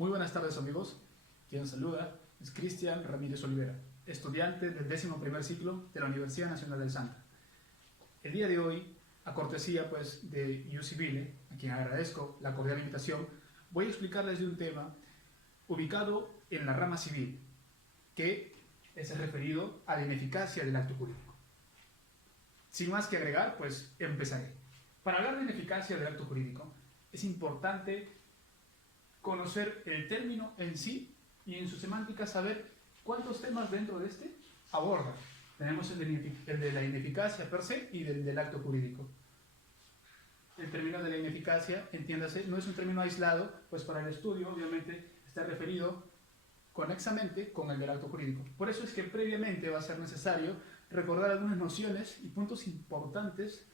Muy buenas tardes amigos, quien saluda es Cristian Ramírez Olivera, estudiante del 11º ciclo de la Universidad Nacional del Santa. El día de hoy, a cortesía de UCVille, a quien agradezco la cordial invitación, voy a explicarles de un tema ubicado en la rama civil, que es referido a la ineficacia del acto jurídico. Sin más que agregar, empezaré. Para hablar de ineficacia del acto jurídico, es importante conocer el término en sí y en su semántica saber cuántos temas dentro de este aborda. Tenemos el de la ineficacia per se y del acto jurídico. El término de la ineficacia, entiéndase, no es un término aislado, pues para el estudio obviamente está referido conexamente con el del acto jurídico. Por eso es que previamente va a ser necesario recordar algunas nociones y puntos importantes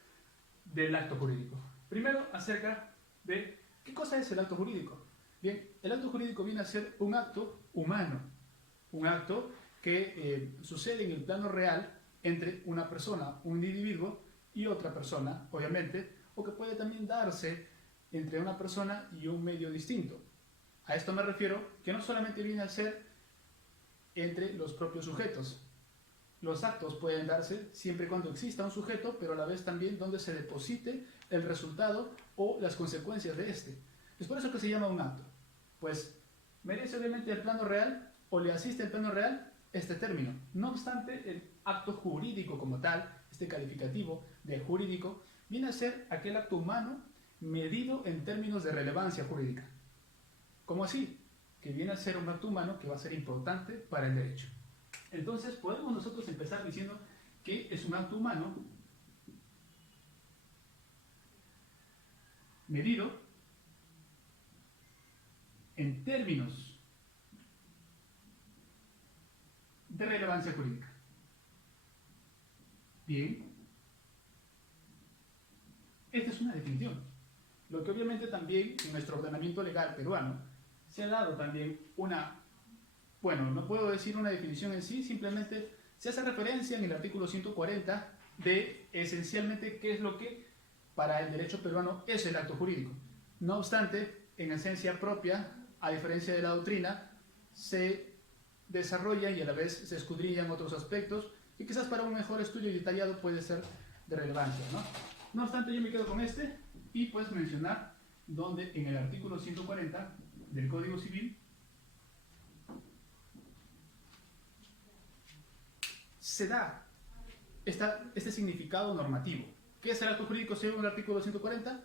del acto jurídico. Primero, acerca de qué cosa es el acto jurídico. Bien, el acto jurídico viene a ser un acto humano, un acto que sucede en el plano real entre una persona, un individuo y otra persona, obviamente, o que puede también darse entre una persona y un medio distinto. A esto me refiero que no solamente viene a ser entre los propios sujetos. Los actos pueden darse siempre y cuando exista un sujeto, pero a la vez también donde se deposite el resultado o las consecuencias de este. Es por eso que se llama un acto. Pues merece obviamente el plano real o le asiste el plano real este término. No obstante, el acto jurídico como tal, este calificativo de jurídico, viene a ser aquel acto humano medido en términos de relevancia jurídica. ¿Cómo así? Que viene a ser un acto humano que va a ser importante para el derecho. Entonces, podemos nosotros empezar diciendo que es un acto humano medido en términos de relevancia jurídica. Bien, esta es una definición. Lo que obviamente también en nuestro ordenamiento legal peruano se ha dado también no puedo decir una definición en sí, simplemente se hace referencia en el artículo 140 de esencialmente qué es lo que para el derecho peruano es el acto jurídico. No obstante, en esencia propia, a diferencia de la doctrina, se desarrolla y a la vez se escudriñan otros aspectos y quizás para un mejor estudio detallado puede ser de relevancia, ¿no? No obstante, yo me quedo con este y mencionar donde en el artículo 140 del Código Civil se da este significado normativo. ¿Qué es el acto jurídico según el artículo 140?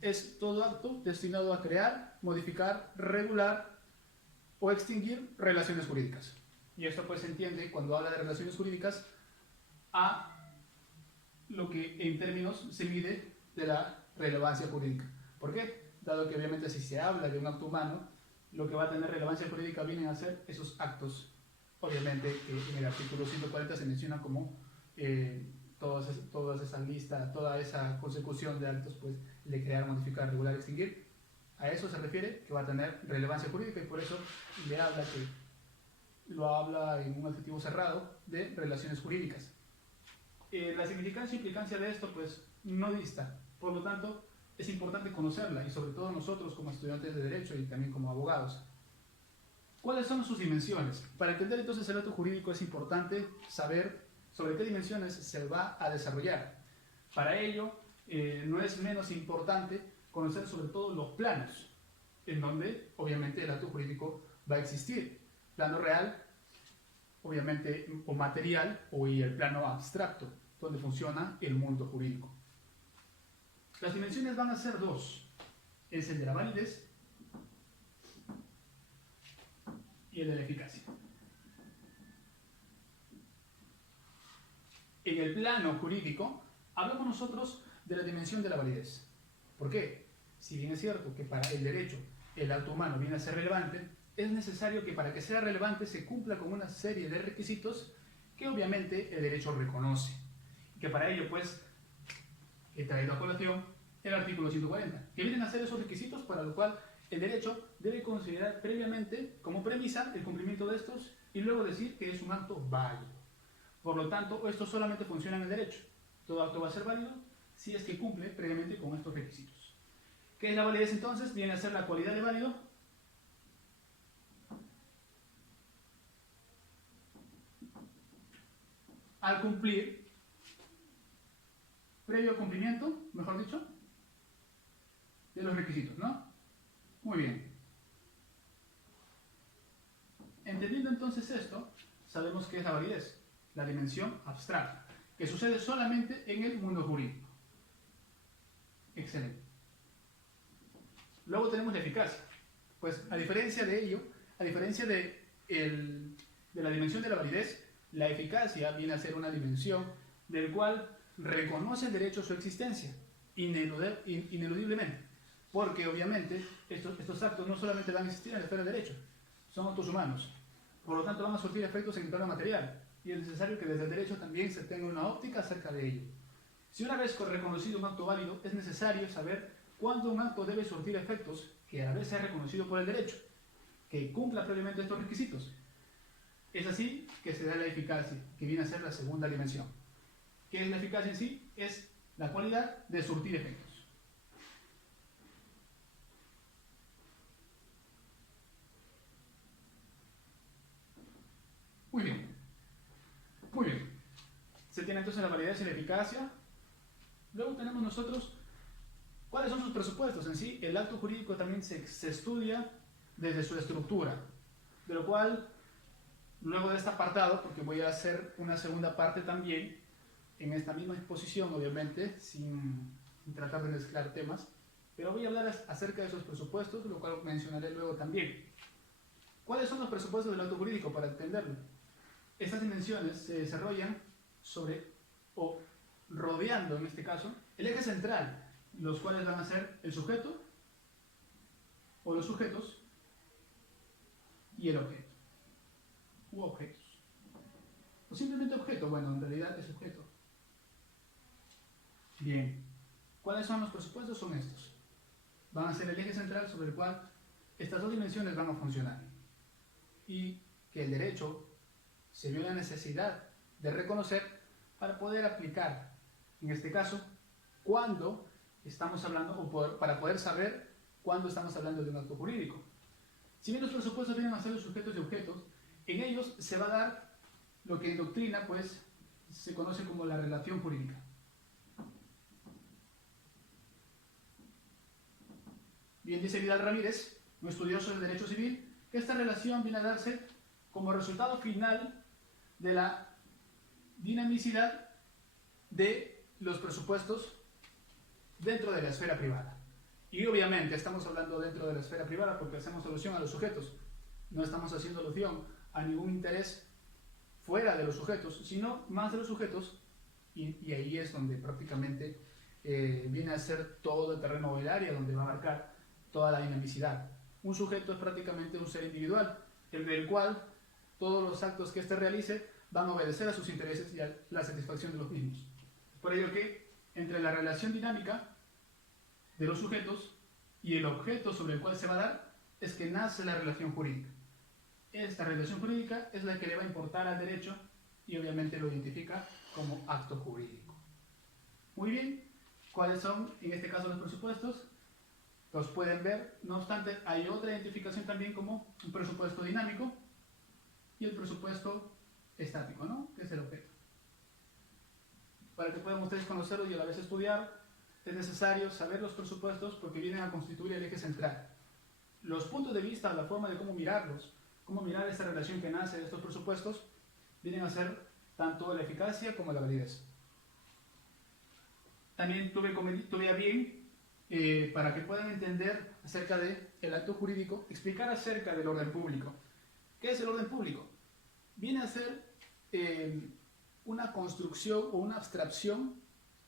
Es todo acto destinado a crear, modificar, regular o extinguir relaciones jurídicas. Y esto se entiende cuando habla de relaciones jurídicas a lo que en términos se mide de la relevancia jurídica. ¿Por qué? Dado que obviamente si se habla de un acto humano, lo que va a tener relevancia jurídica vienen a ser esos actos. Obviamente que en el artículo 140 se menciona como toda esa lista, toda esa consecución de actos, de crear, modificar, regular, extinguir, a eso se refiere que va a tener relevancia jurídica y por eso lo habla en un adjetivo cerrado de relaciones jurídicas. La significancia e implicancia de esto no dista, por lo tanto es importante conocerla y sobre todo nosotros como estudiantes de derecho y también como abogados. ¿Cuáles son sus dimensiones? Para entender entonces el acto jurídico es importante saber sobre qué dimensiones se va a desarrollar. Para ello, no es menos importante conocer sobre todo los planos, en donde obviamente el acto jurídico va a existir. Plano real, obviamente, o material, y el plano abstracto, donde funciona el mundo jurídico. Las dimensiones van a ser dos. Es el de la validez y el de la eficacia. En el plano jurídico, hablamos nosotros de la dimensión de la validez. ¿Por qué? Si bien es cierto que para el derecho el acto humano viene a ser relevante, es necesario que para que sea relevante se cumpla con una serie de requisitos que obviamente el derecho reconoce. Que para ello, he traído a colación el artículo 140, que vienen a ser esos requisitos para lo cual el derecho debe considerar previamente como premisa el cumplimiento de estos y luego decir que es un acto válido. Por lo tanto, esto solamente funciona en el derecho. Todo acto va a ser válido si es que cumple previamente con estos requisitos. ¿Qué es la validez entonces? Viene a ser la cualidad de válido al cumplir, previo cumplimiento, mejor dicho, de los requisitos, ¿no? Muy bien. Entendiendo entonces esto, sabemos que es la validez, la dimensión abstracta, que sucede solamente en el mundo jurídico. Excelente. Luego tenemos la eficacia. Pues a diferencia de ello, a diferencia de la dimensión de la validez, la eficacia viene a ser una dimensión del cual reconoce el derecho a su existencia, ineludiblemente. Porque obviamente estos actos no solamente van a existir en la esfera del derecho, son actos humanos. Por lo tanto van a surtir efectos en el plano material. Y es necesario que desde el derecho también se tenga una óptica acerca de ello. Si una vez reconocido un acto válido, es necesario saber cuándo un acto debe surtir efectos que a la vez sea reconocido por el derecho, que cumpla previamente estos requisitos. Es así que se da la eficacia, que viene a ser la segunda dimensión. ¿Qué es la eficacia en sí? Es la cualidad de surtir efectos. Muy bien. Muy bien. Se tiene entonces la validez y la eficacia. Luego tenemos nosotros cuáles son sus presupuestos. En sí, el acto jurídico también se estudia desde su estructura, de lo cual, luego de este apartado, porque voy a hacer una segunda parte también, en esta misma exposición, obviamente, sin tratar de mezclar temas, pero voy a hablar acerca de esos presupuestos, lo cual mencionaré luego también. ¿Cuáles son los presupuestos del acto jurídico? Para entenderlo, estas dimensiones se desarrollan sobre, o rodeando en este caso, el eje central, los cuales van a ser el sujeto, o los sujetos, y el objeto, u objetos. O simplemente objeto, bueno, en realidad es objeto. Bien, ¿cuáles son los presupuestos? Son estos. Van a ser el eje central sobre el cual estas dos dimensiones van a funcionar. Y que el derecho se vio la necesidad de reconocer para poder aplicar, en este caso, cuando estamos hablando, o para poder saber cuándo estamos hablando de un acto jurídico. Si bien los presupuestos vienen a ser los sujetos y objetos, en ellos se va a dar lo que en doctrina pues, se conoce como la relación jurídica. Bien dice Vidal Ramírez, un estudioso del derecho civil, que esta relación viene a darse como resultado final de la dinamicidad de los presupuestos dentro de la esfera privada. Y obviamente estamos hablando dentro de la esfera privada porque hacemos alusión a los sujetos. No estamos haciendo alusión a ningún interés fuera de los sujetos, sino más de los sujetos, y ahí es donde prácticamente viene a ser todo el terreno del área, donde va a marcar toda la dinamicidad. Un sujeto es prácticamente un ser individual, en el cual todos los actos que éste realice van a obedecer a sus intereses y a la satisfacción de los mismos. Por ello que entre la relación dinámica de los sujetos y el objeto sobre el cual se va a dar es que nace la relación jurídica. Esta relación jurídica es la que le va a importar al derecho y obviamente lo identifica como acto jurídico. Muy bien, ¿cuáles son en este caso los presupuestos? Los pueden ver, no obstante hay otra identificación también como un presupuesto dinámico y el presupuesto estático, ¿no? Que es el objeto. Para que puedan ustedes conocerlo y a la vez estudiar, es necesario saber los presupuestos porque vienen a constituir el eje central. Los puntos de vista, la forma de cómo mirarlos, cómo mirar esta relación que nace de estos presupuestos, vienen a ser tanto la eficacia como la validez. También tuve a bien, para que puedan entender acerca del acto jurídico, explicar acerca del orden público. ¿Qué es el orden público? Viene a ser una construcción o una abstracción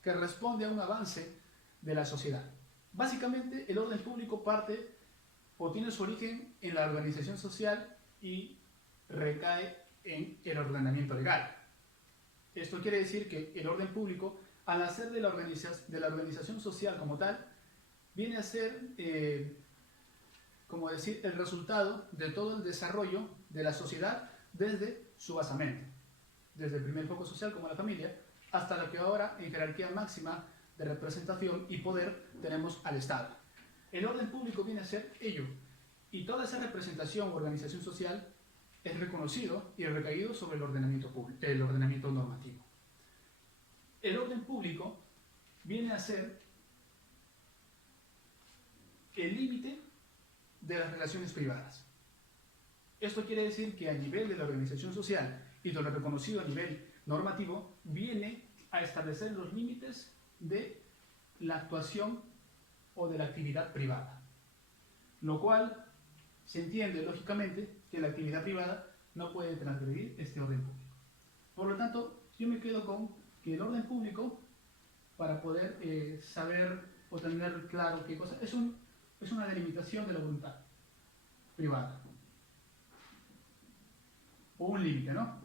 que responde a un avance de la sociedad. Básicamente, el orden público parte o tiene su origen en la organización social y recae en el ordenamiento legal. Esto quiere decir que el orden público, al nacer de la organización social como tal, viene a ser, como decir, el resultado de todo el desarrollo de la sociedad desde su basamento, desde el primer foco social como la familia, hasta lo que ahora en jerarquía máxima de representación y poder tenemos al Estado. El orden público viene a ser ello, y toda esa representación o organización social es reconocido y recaído sobre el ordenamiento normativo. el orden público viene a ser el límite de las relaciones privadas. Esto quiere decir que a nivel de la organización social y de lo reconocido a nivel normativo, viene a establecer los límites de la actuación o de la actividad privada. Lo cual se entiende lógicamente que la actividad privada no puede transgredir este orden público. Por lo tanto, yo me quedo con que el orden público, para poder saber o tener claro qué cosa, es una delimitación de la voluntad privada. O un límite, ¿no?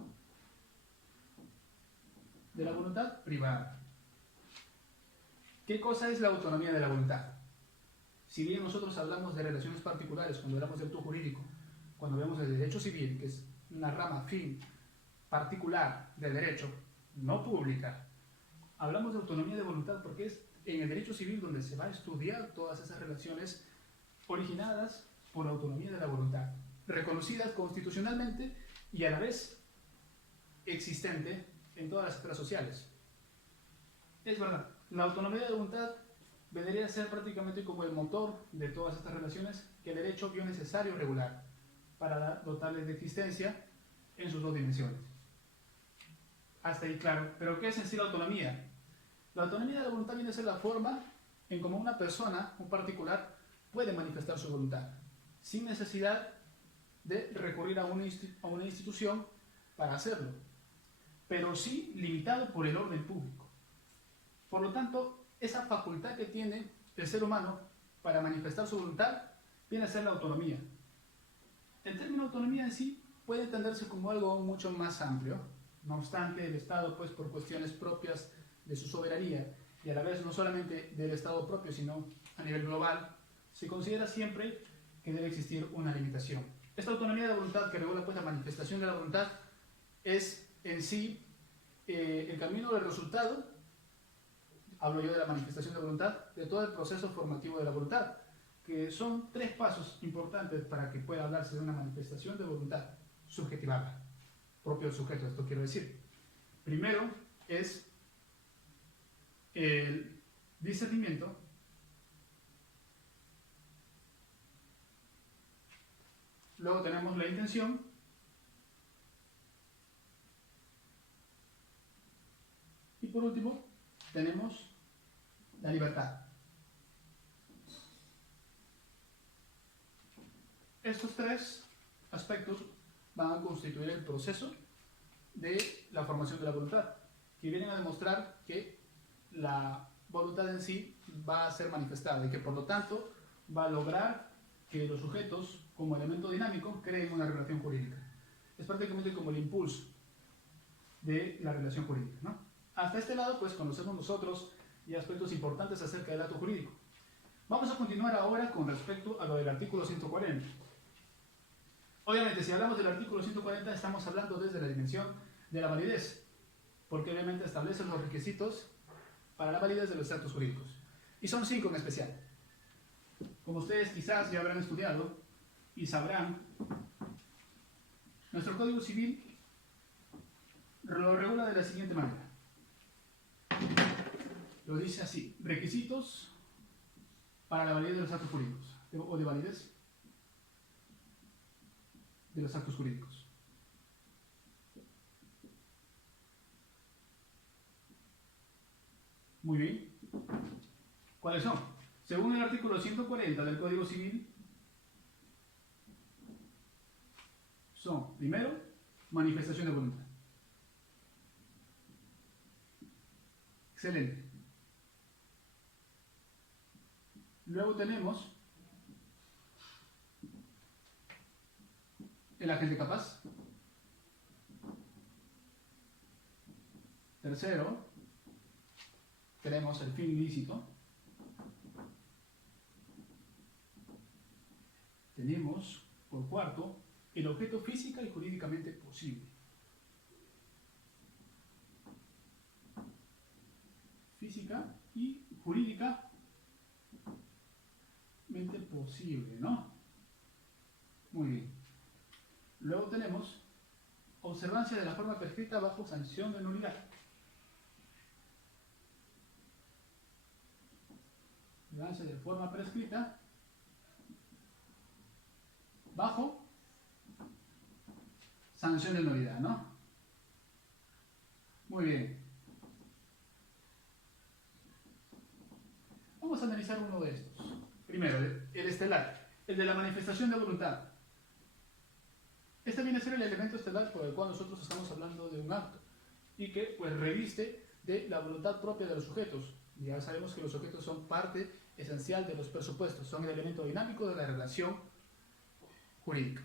De la voluntad privada. ¿Qué cosa es la autonomía de la voluntad? Si bien nosotros hablamos de relaciones particulares, cuando hablamos de acto jurídico, cuando vemos el derecho civil, que es una rama fin particular del derecho, no pública, hablamos de autonomía de voluntad porque es en el derecho civil donde se va a estudiar todas esas relaciones originadas por la autonomía de la voluntad, reconocidas constitucionalmente y a la vez existente en todas las esferas sociales. Es verdad, la autonomía de voluntad vendría a ser prácticamente como el motor de todas estas relaciones que el derecho vio necesario regular para dotarles de existencia en sus dos dimensiones. Hasta ahí claro. ¿Pero qué es en sí la autonomía? La autonomía de la voluntad viene a ser la forma en cómo una persona, un particular, puede manifestar su voluntad, sin necesidad de recurrir a una institución para hacerlo, pero sí limitado por el orden público. Por lo tanto, esa facultad que tiene el ser humano para manifestar su voluntad viene a ser la autonomía. El término autonomía en sí puede entenderse como algo mucho más amplio. No obstante, el Estado, pues por cuestiones propias de su soberanía y a la vez no solamente del Estado propio, sino a nivel global, se considera siempre que debe existir una limitación. Esta autonomía de la voluntad que regula pues la manifestación de la voluntad es en sí el camino del resultado, hablo yo de la manifestación de voluntad, de todo el proceso formativo de la voluntad, que son 3 pasos importantes para que pueda hablarse de una manifestación de voluntad subjetivada, propio del sujeto, esto quiero decir. Primero es el discernimiento, luego tenemos la intención, y por último tenemos la libertad. Estos 3 aspectos van a constituir el proceso de la formación de la voluntad, que vienen a demostrar que la voluntad en sí va a ser manifestada y que por lo tanto va a lograr que los sujetos, como elemento dinámico, creen una relación jurídica. Es prácticamente como el impulso de la relación jurídica, ¿no? Hasta este lado, pues conocemos nosotros y aspectos importantes acerca del acto jurídico. Vamos a continuar ahora con respecto a lo del artículo 140. Obviamente, si hablamos del artículo 140, estamos hablando desde la dimensión de la validez, porque obviamente establece los requisitos para la validez de los actos jurídicos. Y son 5 en especial. Como ustedes quizás ya habrán estudiado y sabrán, nuestro Código Civil lo regula de la siguiente manera. Lo dice así: requisitos para la validez de los actos jurídicos, o de validez de los actos jurídicos. Muy bien. ¿Cuáles son? Según el artículo 140 del Código Civil, son, primero, manifestación de voluntad. Excelente. Luego tenemos el agente capaz. Tercero, tenemos el fin ilícito. Tenemos, por cuarto, el objeto física y jurídicamente posible. Física y jurídicamente posible, ¿no? Muy bien. Luego tenemos observancia de la forma prescrita bajo sanción de nulidad. relevancia de forma prescrita bajo sanción de nulidad, ¿no? Muy bien. Vamos a analizar uno de estos. Primero, el estelar, el de la manifestación de voluntad. Este viene a ser el elemento estelar por el cual nosotros estamos hablando de un acto y que pues reviste de la voluntad propia de los sujetos. Ya sabemos que los sujetos son parte esencial de los presupuestos, son el elemento dinámico de la relación jurídica.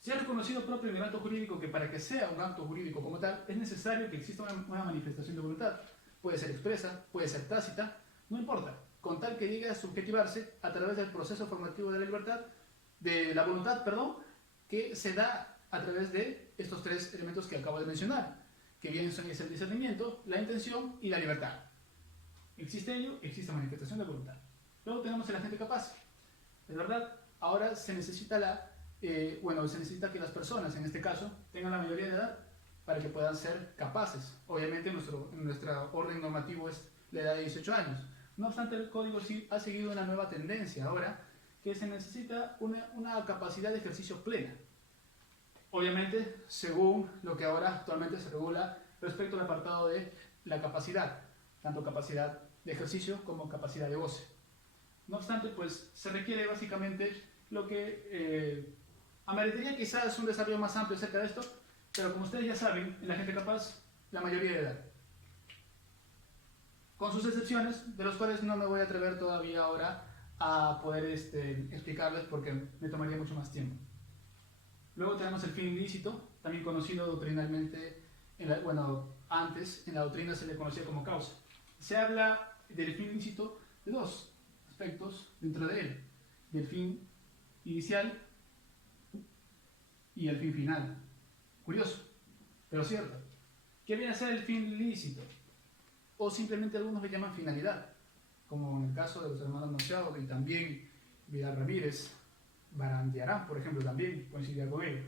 Se ha reconocido propio en el acto jurídico que para que sea un acto jurídico como tal es necesario que exista una manifestación de voluntad. Puede ser expresa, puede ser tácita, no importa, con tal que llegue a subjetivarse a través del proceso formativo de la libertad, de la voluntad, perdón, que se da a través de estos tres elementos que acabo de mencionar, que bien son el discernimiento, la intención y la libertad. Existe ello, existe manifestación de voluntad. Luego tenemos el agente capaz. Es verdad, ahora se necesita se necesita que las personas, en este caso, tengan la mayoría de edad para que puedan ser capaces. Obviamente en nuestro orden normativo es la edad de 18 años. No obstante, el código sí ha seguido una nueva tendencia ahora, que se necesita una capacidad de ejercicio plena. Obviamente, según lo que ahora actualmente se regula respecto al apartado de la capacidad, tanto capacidad de ejercicio como capacidad de goce. No obstante, pues se requiere básicamente lo que ameritaría quizás un desarrollo más amplio acerca de esto, pero como ustedes ya saben, en la gente capaz, la mayoría de edad. Con sus excepciones, de los cuales no me voy a atrever todavía ahora a poder explicarles porque me tomaría mucho más tiempo. Luego tenemos el fin ilícito, también conocido doctrinalmente, antes en la doctrina se le conocía como causa. Se habla del fin ilícito de dos aspectos dentro de él, del fin inicial y el fin final. Curioso, pero cierto. ¿Qué viene a ser el fin ilícito? O simplemente algunos le llaman finalidad, como en el caso de los hermanos Machado y también Vidal Ramírez, Barandiarán, por ejemplo, también coincidía con ello.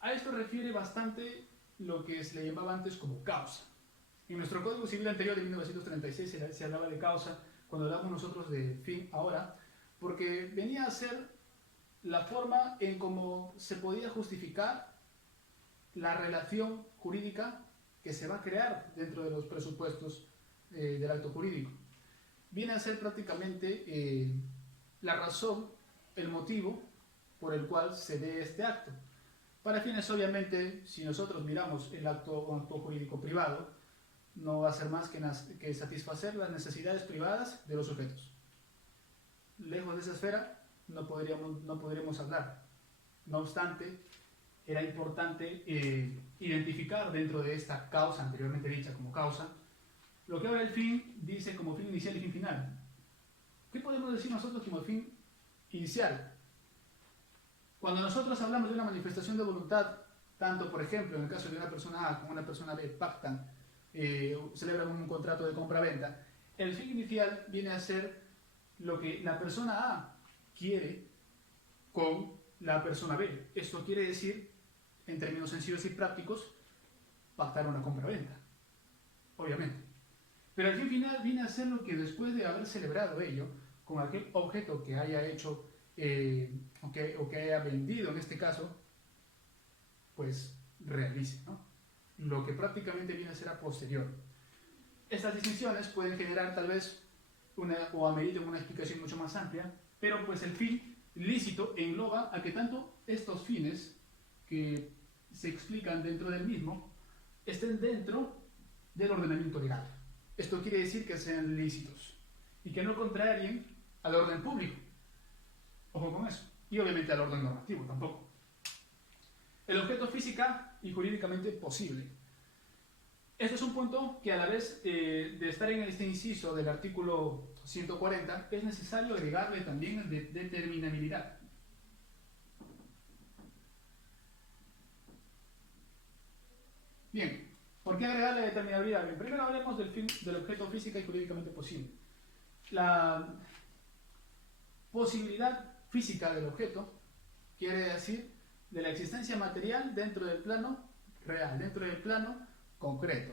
A esto refiere bastante lo que se le llamaba antes como causa. En nuestro Código Civil anterior de 1936 se hablaba de causa cuando hablamos nosotros de fin ahora, porque venía a ser la forma en cómo se podía justificar la relación jurídica que se va a crear dentro de los presupuestos del acto jurídico. Viene a ser prácticamente la razón, el motivo por el cual se dé este acto. Para fines, obviamente, si nosotros miramos el acto jurídico privado, no va a ser más que satisfacer las necesidades privadas de los sujetos. Lejos de esa esfera, no podríamos hablar. No obstante, era importante identificar dentro de esta causa, anteriormente dicha como causa, lo que ahora el fin dice como fin inicial y fin final. ¿Qué podemos decir nosotros como fin inicial? Cuando nosotros hablamos de una manifestación de voluntad, tanto por ejemplo en el caso de una persona A como una persona B pactan, celebran un contrato de compra-venta, el fin inicial viene a ser lo que la persona A quiere con la persona B. Esto quiere decir, en términos sencillos y prácticos, pactar una compra-venta, obviamente. Pero el fin final viene a ser lo que después de haber celebrado ello, con aquel objeto que haya hecho o que haya vendido en este caso, pues realice, ¿no? Lo que prácticamente viene a ser a posterior. Estas distinciones pueden generar tal vez o ameriten una explicación mucho más amplia, pero pues el fin lícito engloba a que tanto estos fines que se explican dentro del mismo estén dentro del ordenamiento legal. Esto quiere decir que sean lícitos y que no contrarien al orden público. Ojo con eso. Y obviamente al orden normativo tampoco. El objeto física y jurídicamente posible. Este es un punto que a la vez de estar en este inciso del artículo 140 es necesario agregarle también el de determinabilidad. Bien, ¿por qué agregarle determinabilidad? Bien, primero hablemos del fin del objeto física y jurídicamente posible. La posibilidad física del objeto quiere decir de la existencia material dentro del plano real, dentro del plano concreto.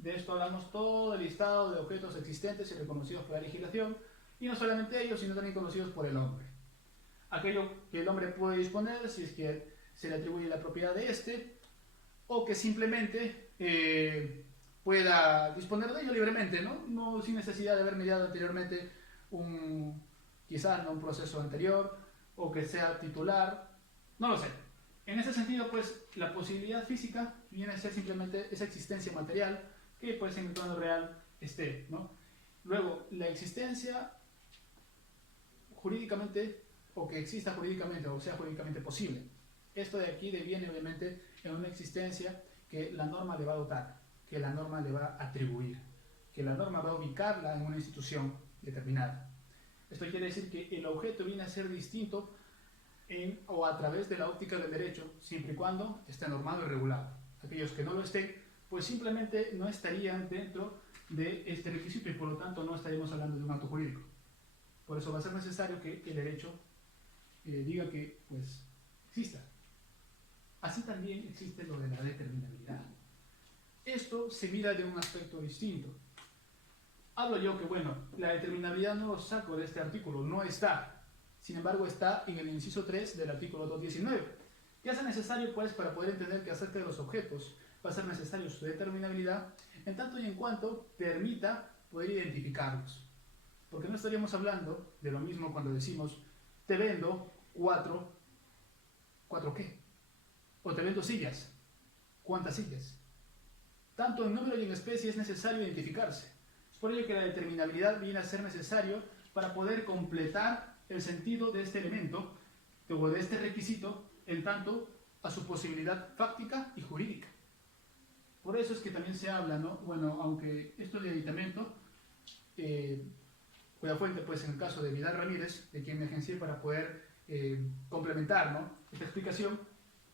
De esto hablamos todo el listado de objetos existentes y reconocidos por la legislación, y no solamente ellos, sino también conocidos por el hombre. Aquello que el hombre puede disponer si es que se le atribuye la propiedad de éste, o que simplemente pueda disponer de ello libremente, ¿no? Sin necesidad de haber mediado anteriormente quizás un proceso anterior, o que sea titular, no lo sé. En ese sentido, pues, la posibilidad física viene a ser simplemente esa existencia material que, pues, en el plano real esté, ¿no? Luego, la existencia jurídicamente, o que exista jurídicamente, o sea jurídicamente posible. Esto de aquí deviene, obviamente, en una existencia que la norma le va a dotar, que la norma le va a atribuir, que la norma va a ubicarla en una institución determinada. Esto quiere decir que el objeto viene a ser distinto o a través de la óptica del derecho, siempre y cuando esté normado y regulado. Aquellos que no lo estén, pues simplemente no estarían dentro de este requisito y por lo tanto no estaríamos hablando de un acto jurídico. Por eso va a ser necesario que el derecho diga que pues exista. Así también existe lo de la determinabilidad. Esto se mira de un aspecto distinto. Hablo yo que, bueno, la determinabilidad no lo saco de este artículo, no está. Sin embargo, está en el inciso 3 del artículo 219. ¿Qué hace necesario, pues, para poder entender que acerca de los objetos va a ser necesario su determinabilidad, en tanto y en cuanto permita poder identificarlos? Porque no estaríamos hablando de lo mismo cuando decimos, te vendo ¿cuatro qué? O te vendo sillas. ¿Cuántas sillas? Tanto en número y en especie es necesario identificarse. Es por ello que la determinabilidad viene a ser necesario para poder completar el sentido de este elemento o de este requisito en tanto a su posibilidad fáctica y jurídica. Por eso es que también se habla, ¿no? Bueno, aunque esto de aditamento, cuya fuente, pues en el caso de Vidal Ramírez, de quien me agencié para poder complementar, ¿no?, esta explicación,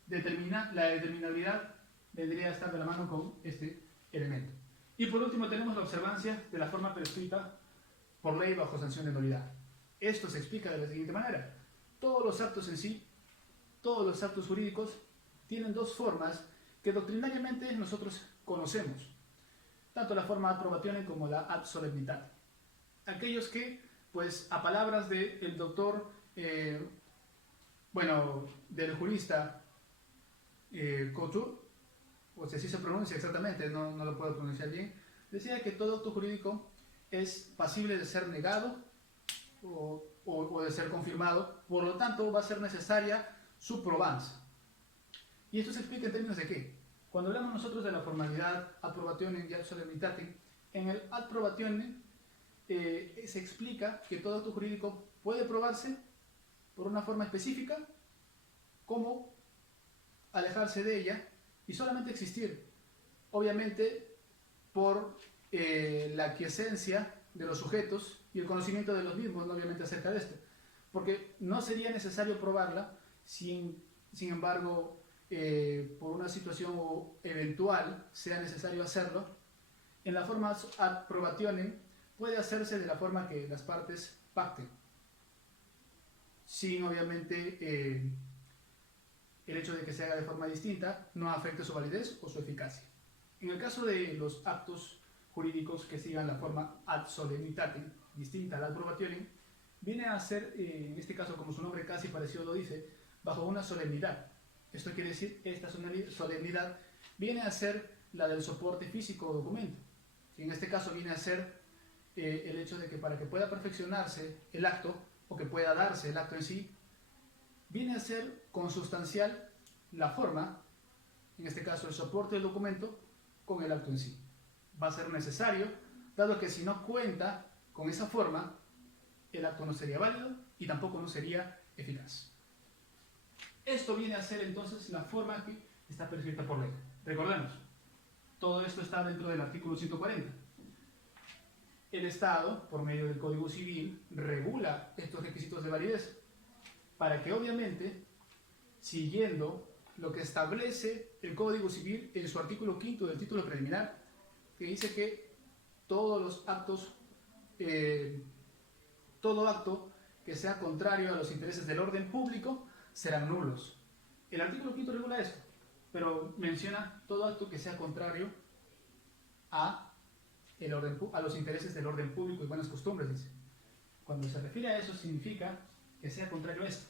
la determinabilidad vendría a estar de la mano con este elemento. Y por último tenemos la observancia de la forma prescrita por ley bajo sanción de nulidad. Esto se explica de la siguiente manera. Todos los actos en sí, todos los actos jurídicos, tienen dos formas que doctrinariamente nosotros conocemos. Tanto la forma ad probatione como la ad solemnitate. Aquellos que, pues, a palabras del doctor, del jurista Couture, o si así se pronuncia exactamente, no lo puedo pronunciar bien, decía que todo acto jurídico es pasible de ser negado o de ser confirmado, por lo tanto va a ser necesaria su probanza. ¿Y esto se explica en términos de qué? Cuando hablamos nosotros de la formalidad ad probatione y ad solemnitate, en el ad probatione se explica que todo acto jurídico puede probarse por una forma específica, como alejarse de ella y solamente existir, obviamente por la aquiescencia de los sujetos y el conocimiento de los mismos, obviamente acerca de esto, porque no sería necesario probarla, sin embargo, por una situación eventual sea necesario hacerlo. En la forma ad probatione puede hacerse de la forma que las partes pacten, sin obviamente el hecho de que se haga de forma distinta no afecte su validez o su eficacia. En el caso de los actos jurídicos que sigan la forma ad solemnitate, distinta a la ad probatione, viene a ser, en este caso, como su nombre casi parecido lo dice, bajo una solemnidad. Esto quiere decir, esta solemnidad viene a ser la del soporte físico o documento. Y en este caso viene a ser el hecho de que para que pueda perfeccionarse el acto, o que pueda darse el acto en sí, viene a ser consustancial la forma, en este caso el soporte del documento, con el acto en sí. Va a ser necesario, dado que si no cuenta con esa forma, el acto no sería válido y tampoco no sería eficaz. Esto viene a ser entonces la forma que está prescrita por ley. Recordemos, todo esto está dentro del artículo 140. El Estado, por medio del Código Civil, regula estos requisitos de validez para que obviamente, siguiendo lo que establece el Código Civil en su artículo 5 del título preliminar, que dice que todos los actos, todo acto que sea contrario a los intereses del orden público serán nulos. El artículo 5 regula esto, pero menciona todo acto que sea contrario a, a los intereses del orden público y buenas costumbres, dice. Cuando se refiere a eso, significa que sea contrario a esto.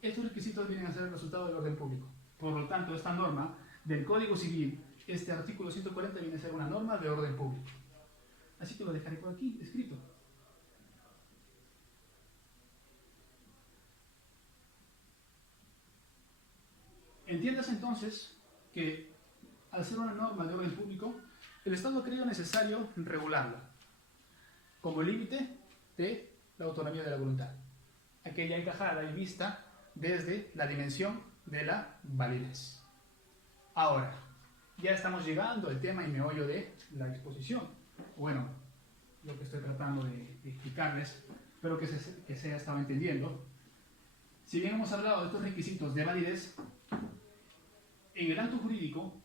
Estos requisitos vienen a ser el resultado del orden público. Por lo tanto, esta norma del Código Civil, este artículo 140, viene a ser una norma de orden público. Así que lo dejaré por aquí, escrito. Entiendas entonces que, al ser una norma de orden público, el Estado ha creído necesario regularla como límite de la autonomía de la voluntad, aquella encajada y vista desde la dimensión de la validez. Ahora, ya estamos llegando al tema y meollo de la exposición. Bueno, lo que estoy tratando de explicarles, espero que se haya estado entendiendo. Si bien hemos hablado de estos requisitos de validez, en el acto jurídico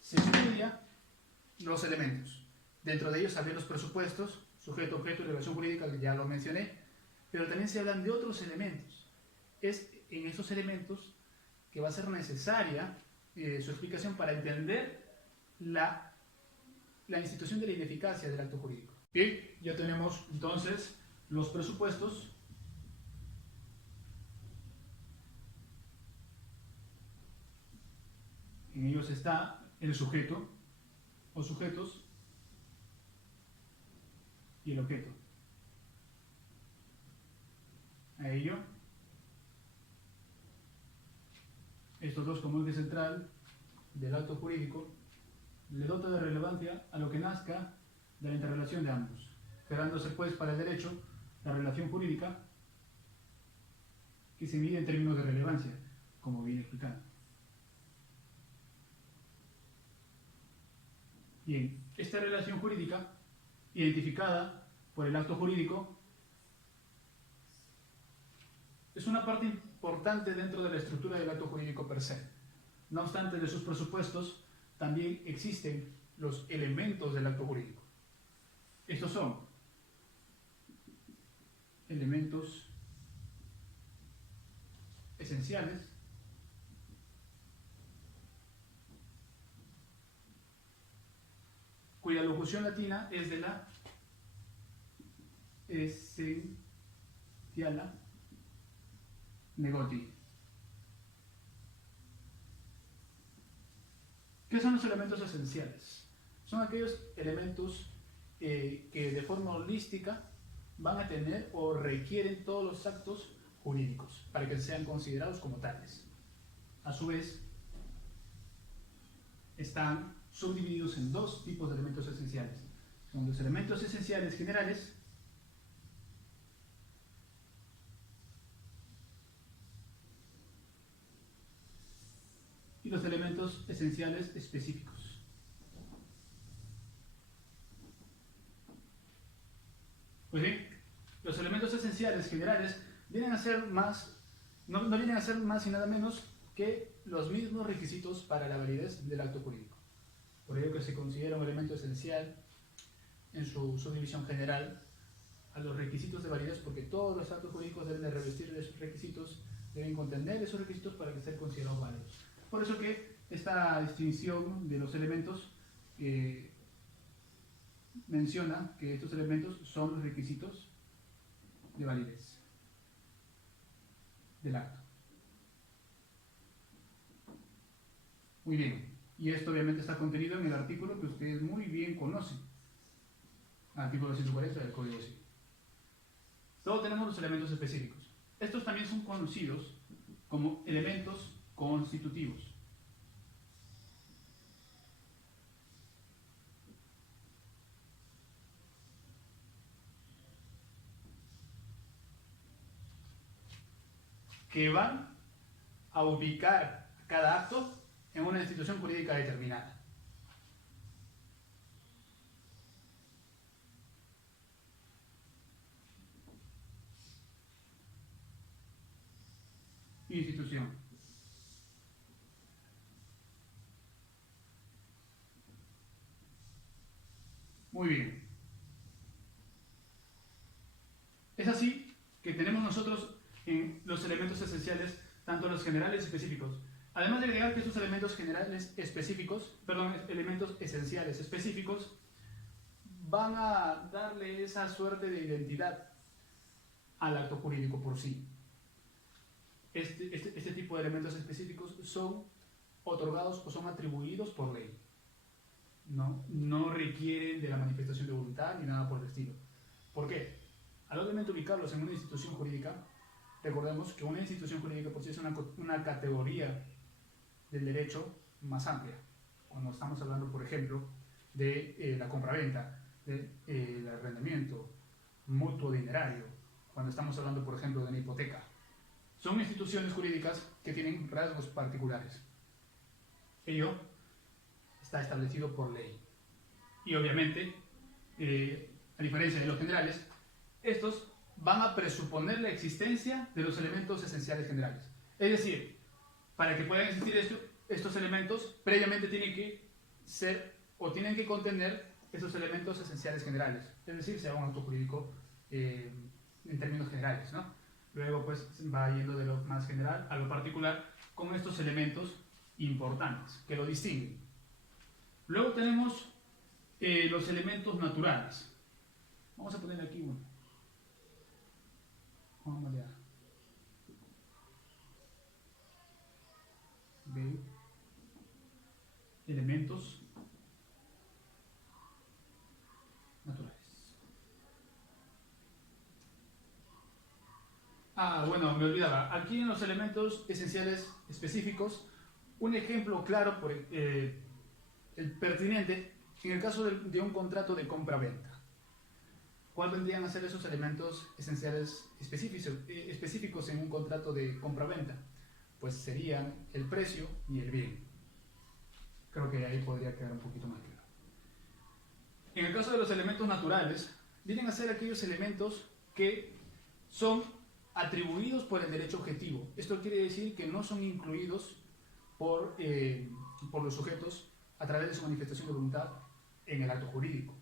se estudia los elementos. Dentro de ellos había los presupuestos, sujeto, objeto y relación jurídica, que ya lo mencioné, pero también se hablan de otros elementos. Es en esos elementos que va a ser necesaria su explicación para entender la institución de la ineficacia del acto jurídico. Bien, ya tenemos entonces los presupuestos. En ellos está el sujeto o sujetos y el objeto. A ello, estos dos como eje central del acto jurídico le dota de relevancia a lo que nazca de la interrelación de ambos, generándose pues para el derecho la relación jurídica que se mide en términos de relevancia, como viene explicado. Bien, esta relación jurídica, identificada por el acto jurídico, es una parte importante dentro de la estructura del acto jurídico per se. No obstante, de sus presupuestos también existen los elementos del acto jurídico. Estos son elementos esenciales, cuya locución latina es de la essentiala negoti. ¿Qué son los elementos esenciales? Son aquellos elementos que de forma holística van a tener o requieren todos los actos jurídicos para que sean considerados como tales. A su vez, están subdivididos en dos tipos de elementos esenciales. Son los elementos esenciales generales y los elementos esenciales específicos. Pues bien, los elementos esenciales generales vienen a ser no vienen a ser más y nada menos que los mismos requisitos para la validez del acto jurídico. Por ello que se considera un elemento esencial en su subdivisión general a los requisitos de validez, porque todos los actos jurídicos deben de revestir de esos requisitos, deben contener esos requisitos para que sean considerados válidos. Por eso que esta distinción de los elementos menciona que estos elementos son los requisitos de validez del acto. Muy bien, y esto obviamente está contenido en el artículo que ustedes muy bien conocen, artículo 140 del Código Civil. Luego tenemos los elementos específicos. Estos también son conocidos como elementos constitutivos. Que van a ubicar cada acto en una institución jurídica determinada. Institución. Muy bien. Es así que tenemos nosotros en los elementos esenciales, tanto los generales y específicos. Además de agregar que estos elementos generales específicos, perdón, elementos esenciales específicos, van a darle esa suerte de identidad al acto jurídico por sí. Este tipo de elementos específicos son otorgados o son atribuidos por ley. No requieren de la manifestación de voluntad ni nada por el estilo. ¿Por qué? Al obviamente ubicarlos en una institución jurídica, recordemos que una institución jurídica por sí es una categoría del derecho más amplia. Cuando estamos hablando, por ejemplo, de la compraventa, del arrendamiento, mutuo dinerario, cuando estamos hablando, por ejemplo, de una hipoteca. Son instituciones jurídicas que tienen rasgos particulares. Ello está establecido por ley. Y obviamente, a diferencia de los generales, estos van a presuponer la existencia de los elementos esenciales generales. Es decir, para que puedan existir estos elementos, previamente tienen que ser o tienen que contener esos elementos esenciales generales. Es decir, sea un acto jurídico en términos generales, ¿no? Luego pues va yendo de lo más general a lo particular con estos elementos importantes que lo distinguen. Luego tenemos los elementos naturales. Vamos a poner aquí uno. Vamos a ver. Elementos naturales. Bueno, me olvidaba. Aquí en los elementos esenciales específicos, un ejemplo claro, el pertinente, en el caso de un contrato de compra-venta. ¿Cuáles vendrían a ser esos elementos esenciales específicos en un contrato de compra-venta? Pues serían el precio y el bien. Creo que ahí podría quedar un poquito más claro. En el caso de los elementos naturales, vienen a ser aquellos elementos que son atribuidos por el derecho objetivo. Esto quiere decir que no son incluidos por los sujetos a través de su manifestación de voluntad en el acto jurídico.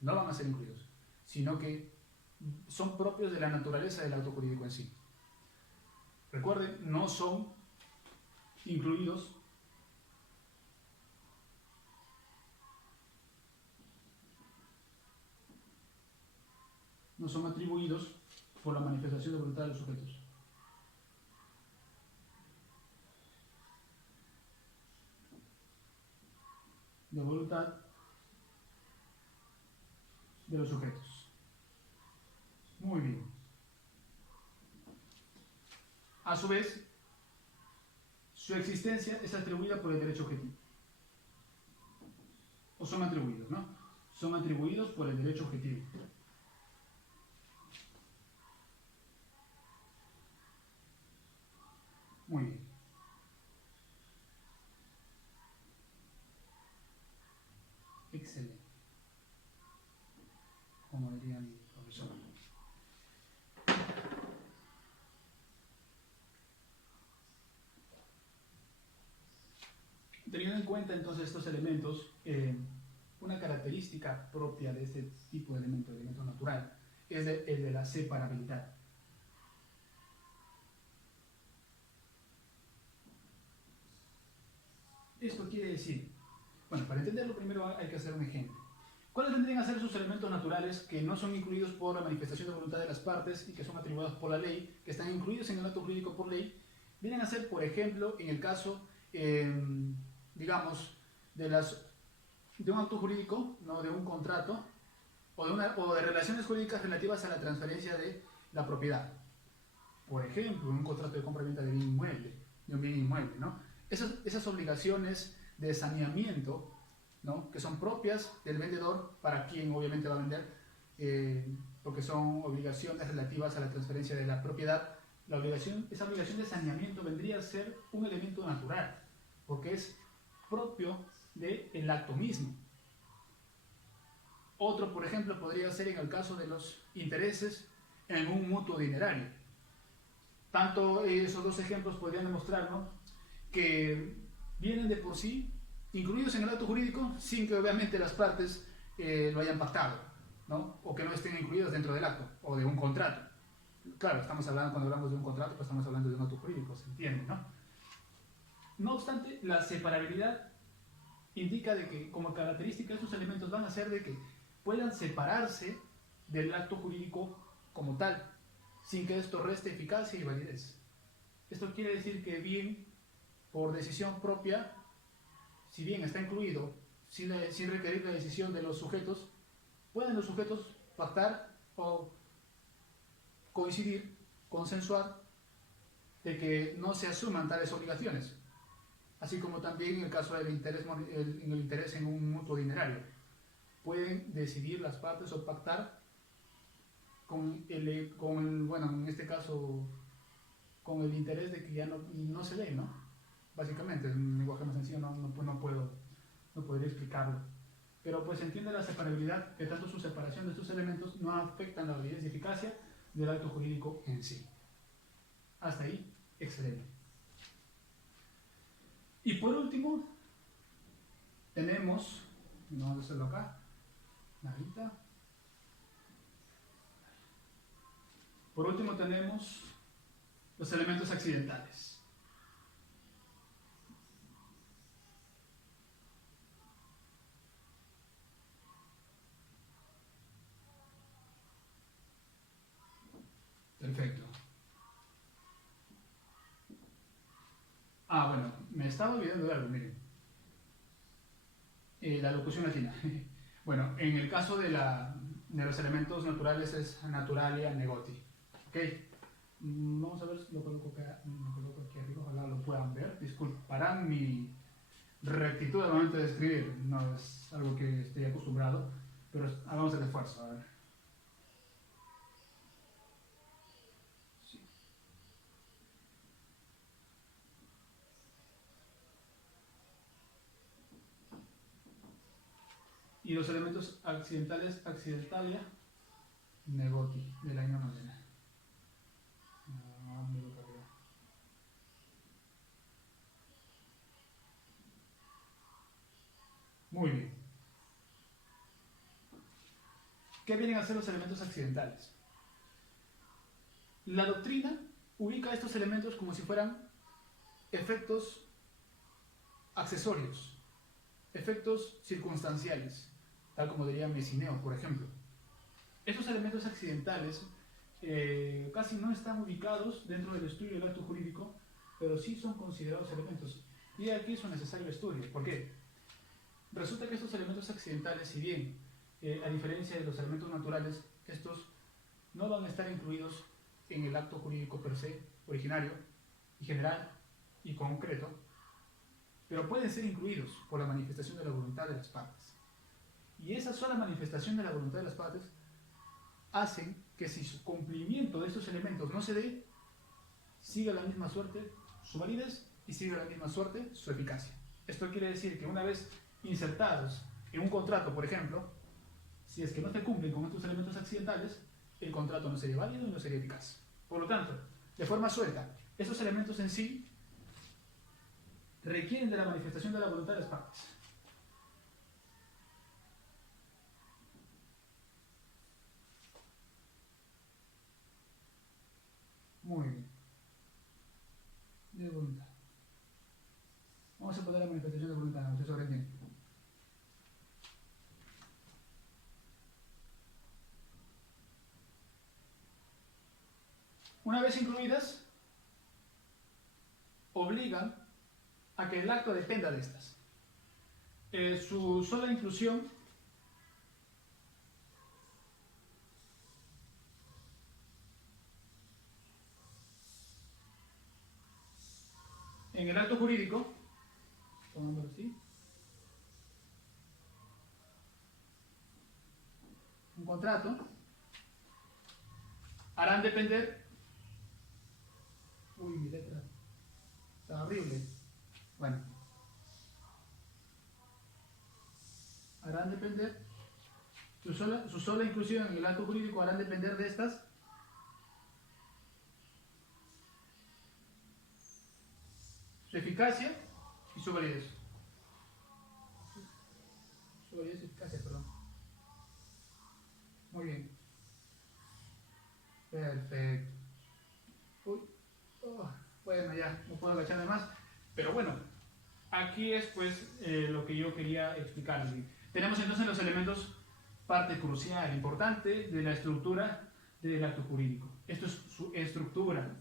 No van a ser incluidos, sino que son propios de la naturaleza del acto jurídico en sí. Recuerden, no son incluidos no son atribuidos por la manifestación de voluntad de los sujetos. De voluntad de los sujetos. Muy bien. A su vez, su existencia es atribuida por el derecho objetivo. O son atribuidos, ¿no? Son atribuidos por el derecho objetivo. Muy bien. Excelente. Como diría mi profesor. Teniendo en cuenta entonces estos elementos, una característica propia de este tipo de elemento natural, es el de la separabilidad. Esto quiere decir, bueno, para entenderlo primero hay que hacer un ejemplo. ¿Cuáles vendrían a ser esos elementos naturales que no son incluidos por la manifestación de voluntad de las partes y que son atribuidos por la ley, que están incluidos en el acto jurídico por ley? Vienen a ser, por ejemplo, en el caso, digamos, de un acto jurídico, ¿no? De un contrato, o de relaciones jurídicas relativas a la transferencia de la propiedad. Por ejemplo, un contrato de compra-venta de un bien inmueble, ¿no? Esas obligaciones de saneamiento, ¿no? Que son propias del vendedor para quien obviamente va a vender, porque son obligaciones relativas a la transferencia de la propiedad. Esa obligación de saneamiento vendría a ser un elemento natural, porque es propio del acto mismo. Otro, por ejemplo, podría ser en el caso de los intereses en un mutuo dinerario. Tanto esos dos ejemplos podrían demostrarnos que vienen de por sí incluidos en el acto jurídico sin que obviamente las partes lo hayan pactado, ¿no? O que no estén incluidos dentro del acto o de un contrato. Claro, cuando hablamos de un contrato, pues estamos hablando de un acto jurídico, se entiende, ¿no? No obstante, la separabilidad indica de que como característica estos elementos van a ser de que puedan separarse del acto jurídico como tal, sin que esto reste eficacia y validez. Esto quiere decir que bien por decisión propia, si bien está incluido sin requerir la decisión de los sujetos, pueden los sujetos pactar o coincidir, consensuar de que no se asuman tales obligaciones, así como también en el caso del interés, en el interés en un mutuo dinerario. Pueden decidir las partes o pactar bueno, en este caso, con el interés de que ya no se dé, ¿no? Básicamente, en un lenguaje más sencillo no podría explicarlo. Pero pues se entiende la separabilidad, que tanto su separación de estos elementos no afectan la validez y eficacia del acto jurídico en sí. Hasta ahí, excelente. Y por último, tenemos, vamos a hacerlo acá, ahorita. Por último tenemos los elementos accidentales. Perfecto. Bueno, me estaba olvidando de algo, miren. La locución latina. Bueno, en el caso de los elementos naturales es naturalia negoti. ¿Ok? Vamos a ver si lo coloco aquí arriba, ojalá lo puedan ver. Disculparán mi rectitud al momento de escribir, no es algo que estoy acostumbrado, pero hagamos el esfuerzo. A ver. Sí. Y los elementos accidentales, accidentalia negoti, del año novena. Muy bien. ¿Qué vienen a ser los elementos accidentales? La doctrina ubica estos elementos como si fueran efectos accesorios, efectos circunstanciales, tal como diría Messineo, por ejemplo. Estos elementos accidentales casi no están ubicados dentro del estudio del acto jurídico, pero sí son considerados elementos. Y aquí es un necesario estudio. ¿Por qué? Resulta que estos elementos accidentales, si bien, a diferencia de los elementos naturales, estos no van a estar incluidos en el acto jurídico per se, originario, y general, y concreto, pero pueden ser incluidos por la manifestación de la voluntad de las partes. Y esa sola manifestación de la voluntad de las partes hacen que si su cumplimiento de estos elementos no se dé, siga la misma suerte su validez y siga la misma suerte su eficacia. Esto quiere decir que una vez insertados en un contrato, por ejemplo, si es que no se cumplen con estos elementos accidentales, el contrato no sería válido y no sería eficaz. Por lo tanto, de forma suelta, estos elementos en sí requieren de la manifestación de la voluntad de las partes. Muy bien. De voluntad. Vamos a poner la manifestación de voluntad, usted sobreentiende. Una vez incluidas, obligan a que el acto dependa de estas. Su sola inclusión en el acto jurídico, pongámoslo así, un contrato, harán depender. Uy, mi letra está horrible. Bueno, harán depender, su sola inclusión en el acto jurídico harán depender de estas su eficacia y su validez. Su validez y eficacia, perdón. Muy bien. Perfecto. Uy. Oh, bueno, ya, no puedo agacharme más. Pero bueno, aquí es pues lo que yo quería explicarles. Tenemos entonces los elementos, parte crucial, importante de la estructura del acto jurídico. Esto es su estructura.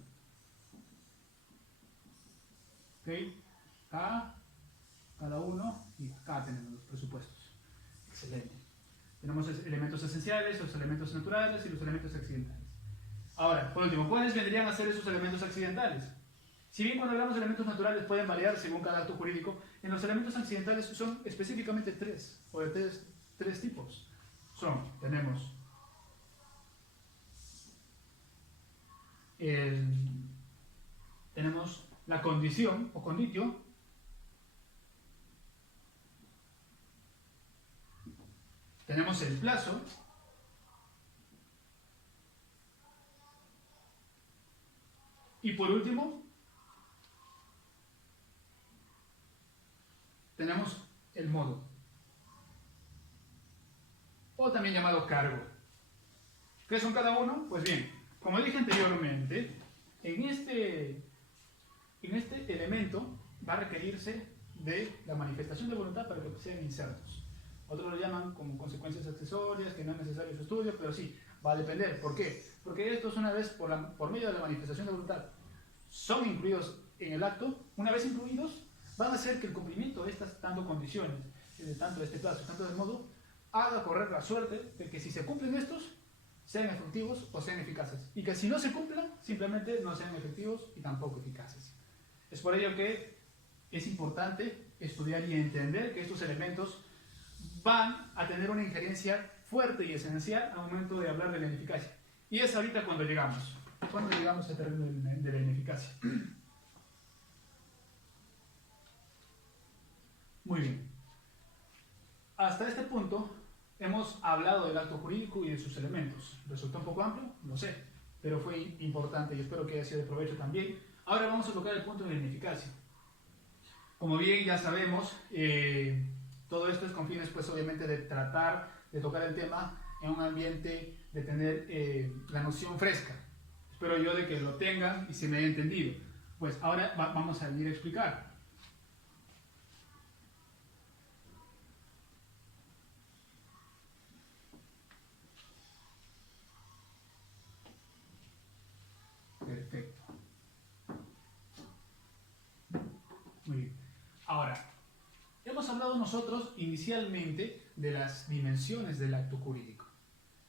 ¿Ok? Acá, cada uno, y acá tenemos los presupuestos. Excelente. Tenemos elementos esenciales, los elementos naturales y los elementos accidentales. Ahora, por último, ¿cuáles vendrían a ser esos elementos accidentales? Si bien cuando hablamos de elementos naturales pueden variar según cada acto jurídico, en los elementos accidentales son específicamente tres, o de tres tipos. Tenemos tenemos la condición o conditio, tenemos el plazo, y por último tenemos el modo, o también llamado cargo. ¿Qué son cada uno? Pues bien, como dije anteriormente, en este elemento va a requerirse de la manifestación de voluntad para que sean insertos. Otros lo llaman como consecuencias accesorias, que no es necesario su estudio, pero sí, va a depender. ¿Por qué? Porque estos, una vez por medio de la manifestación de voluntad, son incluidos en el acto. Una vez incluidos, van a hacer que el cumplimiento de estas tanto condiciones, tanto de este plazo, tanto del modo, haga correr la suerte de que si se cumplen estos, sean efectivos o sean eficaces. Y que si no se cumplan, simplemente no sean efectivos y tampoco eficaces. Es por ello que es importante estudiar y entender que estos elementos van a tener una injerencia fuerte y esencial al momento de hablar de la ineficacia. Y es ahorita cuando llegamos al terreno de la ineficacia. Muy bien. Hasta este punto hemos hablado del acto jurídico y de sus elementos. ¿Resultó un poco amplio? No sé, pero fue importante y espero que haya sido de provecho también. Ahora vamos a tocar el punto de la ineficacia. Como bien ya sabemos, todo esto es con fines, pues obviamente, de tratar de tocar el tema en un ambiente de tener la noción fresca. Espero yo de que lo tengan y se me haya entendido. Pues ahora vamos a venir a explicar. Perfecto. Muy bien. Ahora, hemos hablado nosotros inicialmente de las dimensiones del acto jurídico.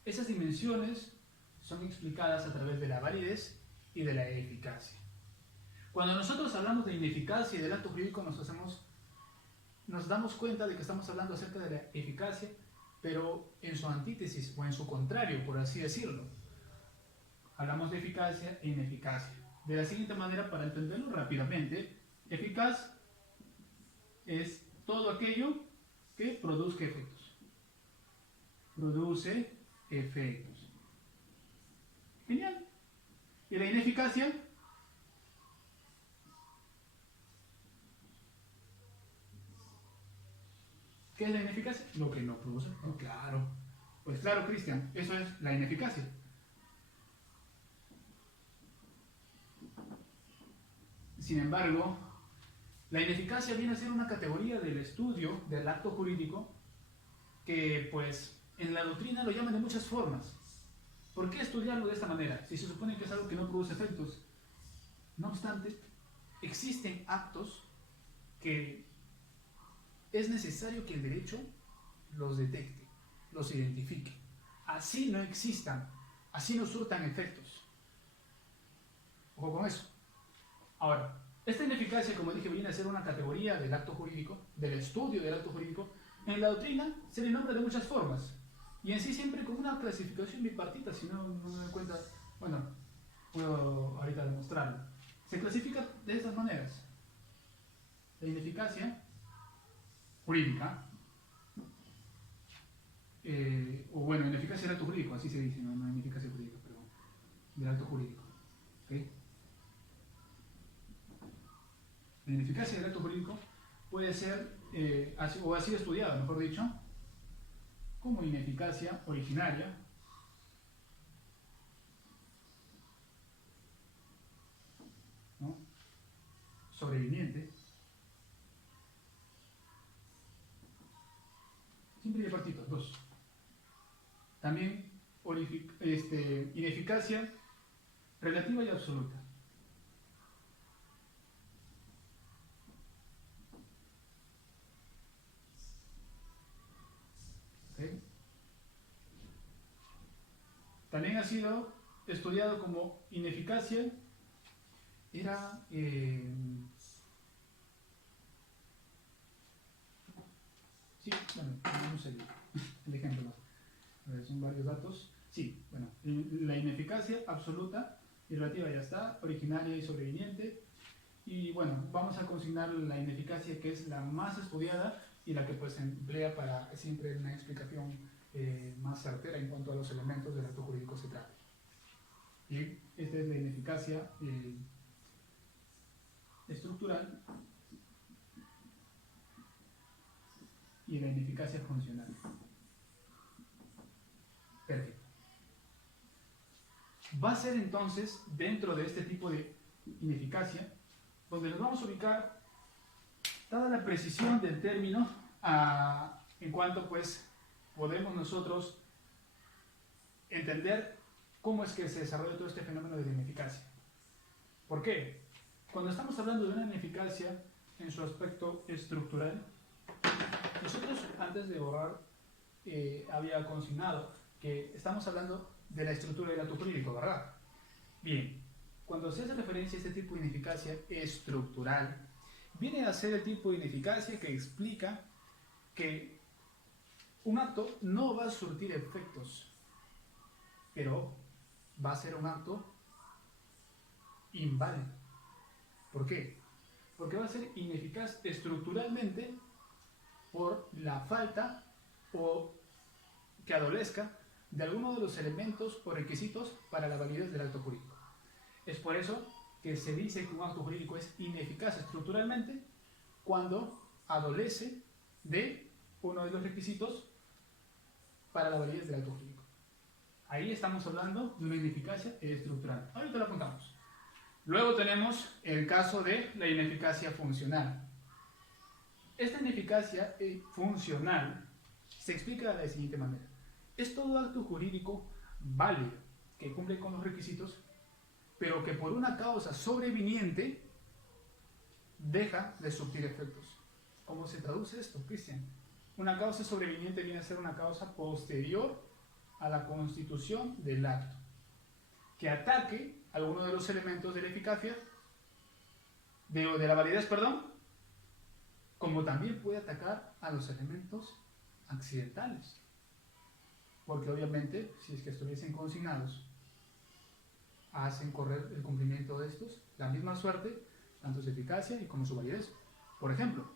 Esas dimensiones son explicadas a través de la validez y de la eficacia. Cuando nosotros hablamos de ineficacia y del acto jurídico nos damos cuenta de que estamos hablando acerca de la eficacia, pero en su antítesis o en su contrario, por así decirlo. Hablamos de eficacia e ineficacia. De la siguiente manera, para entenderlo rápidamente, eficaz es todo aquello que produzca efectos. Produce efectos. Genial. ¿Y la ineficacia? ¿Qué es la ineficacia? Lo que no produce. Oh, claro. Pues claro, Cristian, eso es la ineficacia. Sin embargo, la ineficacia viene a ser una categoría del estudio del acto jurídico que, pues, en la doctrina lo llaman de muchas formas. ¿Por qué estudiarlo de esta manera? Si se supone que es algo que no produce efectos. No obstante, existen actos que es necesario que el derecho los detecte, los identifique. Así no existan, así no surtan efectos. Ojo con eso. Ahora, esta ineficacia, como dije, viene a ser una categoría del acto jurídico, del estudio del acto jurídico. En la doctrina se le nombra de muchas formas. Y en sí siempre con una clasificación bipartita, si no me doy cuenta, bueno, puedo ahorita demostrarlo. Se clasifica de estas maneras. La ineficacia jurídica, o bueno, ineficacia del acto jurídico, así se dice, no ineficacia jurídica, perdón, del acto jurídico. ¿Okay? La ineficacia del acto jurídico puede ser, o ha sido estudiada, mejor dicho, como ineficacia originaria, ¿no? Sobreviniente, Simple y apartito, 2. También ineficacia relativa y absoluta. ¿Okay? También ha sido estudiado como ineficacia, era sí, bueno, vamos el ejemplo más. A ver, son varios datos. Sí, bueno, la ineficacia absoluta y relativa ya está, originaria y sobreviniente. Y bueno, vamos a consignar la ineficacia que es la más estudiada y la que pues se emplea para siempre una explicación más certera en cuanto a los elementos del acto jurídico se trata. Y esta es la ineficacia estructural y la ineficacia funcional. Perfecto. Va a ser entonces, dentro de este tipo de ineficacia, donde nos vamos a ubicar, dada la precisión del término, en cuanto pues podemos nosotros entender cómo es que se desarrolla todo este fenómeno de la ineficacia. ¿Por qué? Cuando estamos hablando de una ineficacia en su aspecto estructural, nosotros antes de borrar había consignado que estamos hablando de la estructura del acto jurídico, ¿verdad? Bien, cuando se hace referencia a este tipo de ineficacia estructural, viene a ser el tipo de ineficacia que explica que un acto no va a surtir efectos, pero va a ser un acto inválido. ¿Por qué? Porque va a ser ineficaz estructuralmente por la falta o que adolezca de alguno de los elementos o requisitos para la validez del acto jurídico. Es por eso que se dice que un acto jurídico es ineficaz estructuralmente cuando adolece de uno de los requisitos para la validez del acto jurídico. Ahí estamos hablando de una ineficacia estructural. Ahorita lo apuntamos. Luego tenemos el caso de la ineficacia funcional. Esta ineficacia funcional se explica de la siguiente manera. Es todo acto jurídico válido, que cumple con los requisitos, pero que por una causa sobreviniente deja de surtir efectos. ¿Cómo se traduce esto, Cristian? Una causa sobreviniente viene a ser una causa posterior a la constitución del acto, que ataque alguno de los elementos de la eficacia, de la validez, perdón, como también puede atacar a los elementos accidentales. Porque obviamente, si es que estuviesen consignados, hacen correr el cumplimiento de estos, la misma suerte, tanto su eficacia y como su validez. Por ejemplo,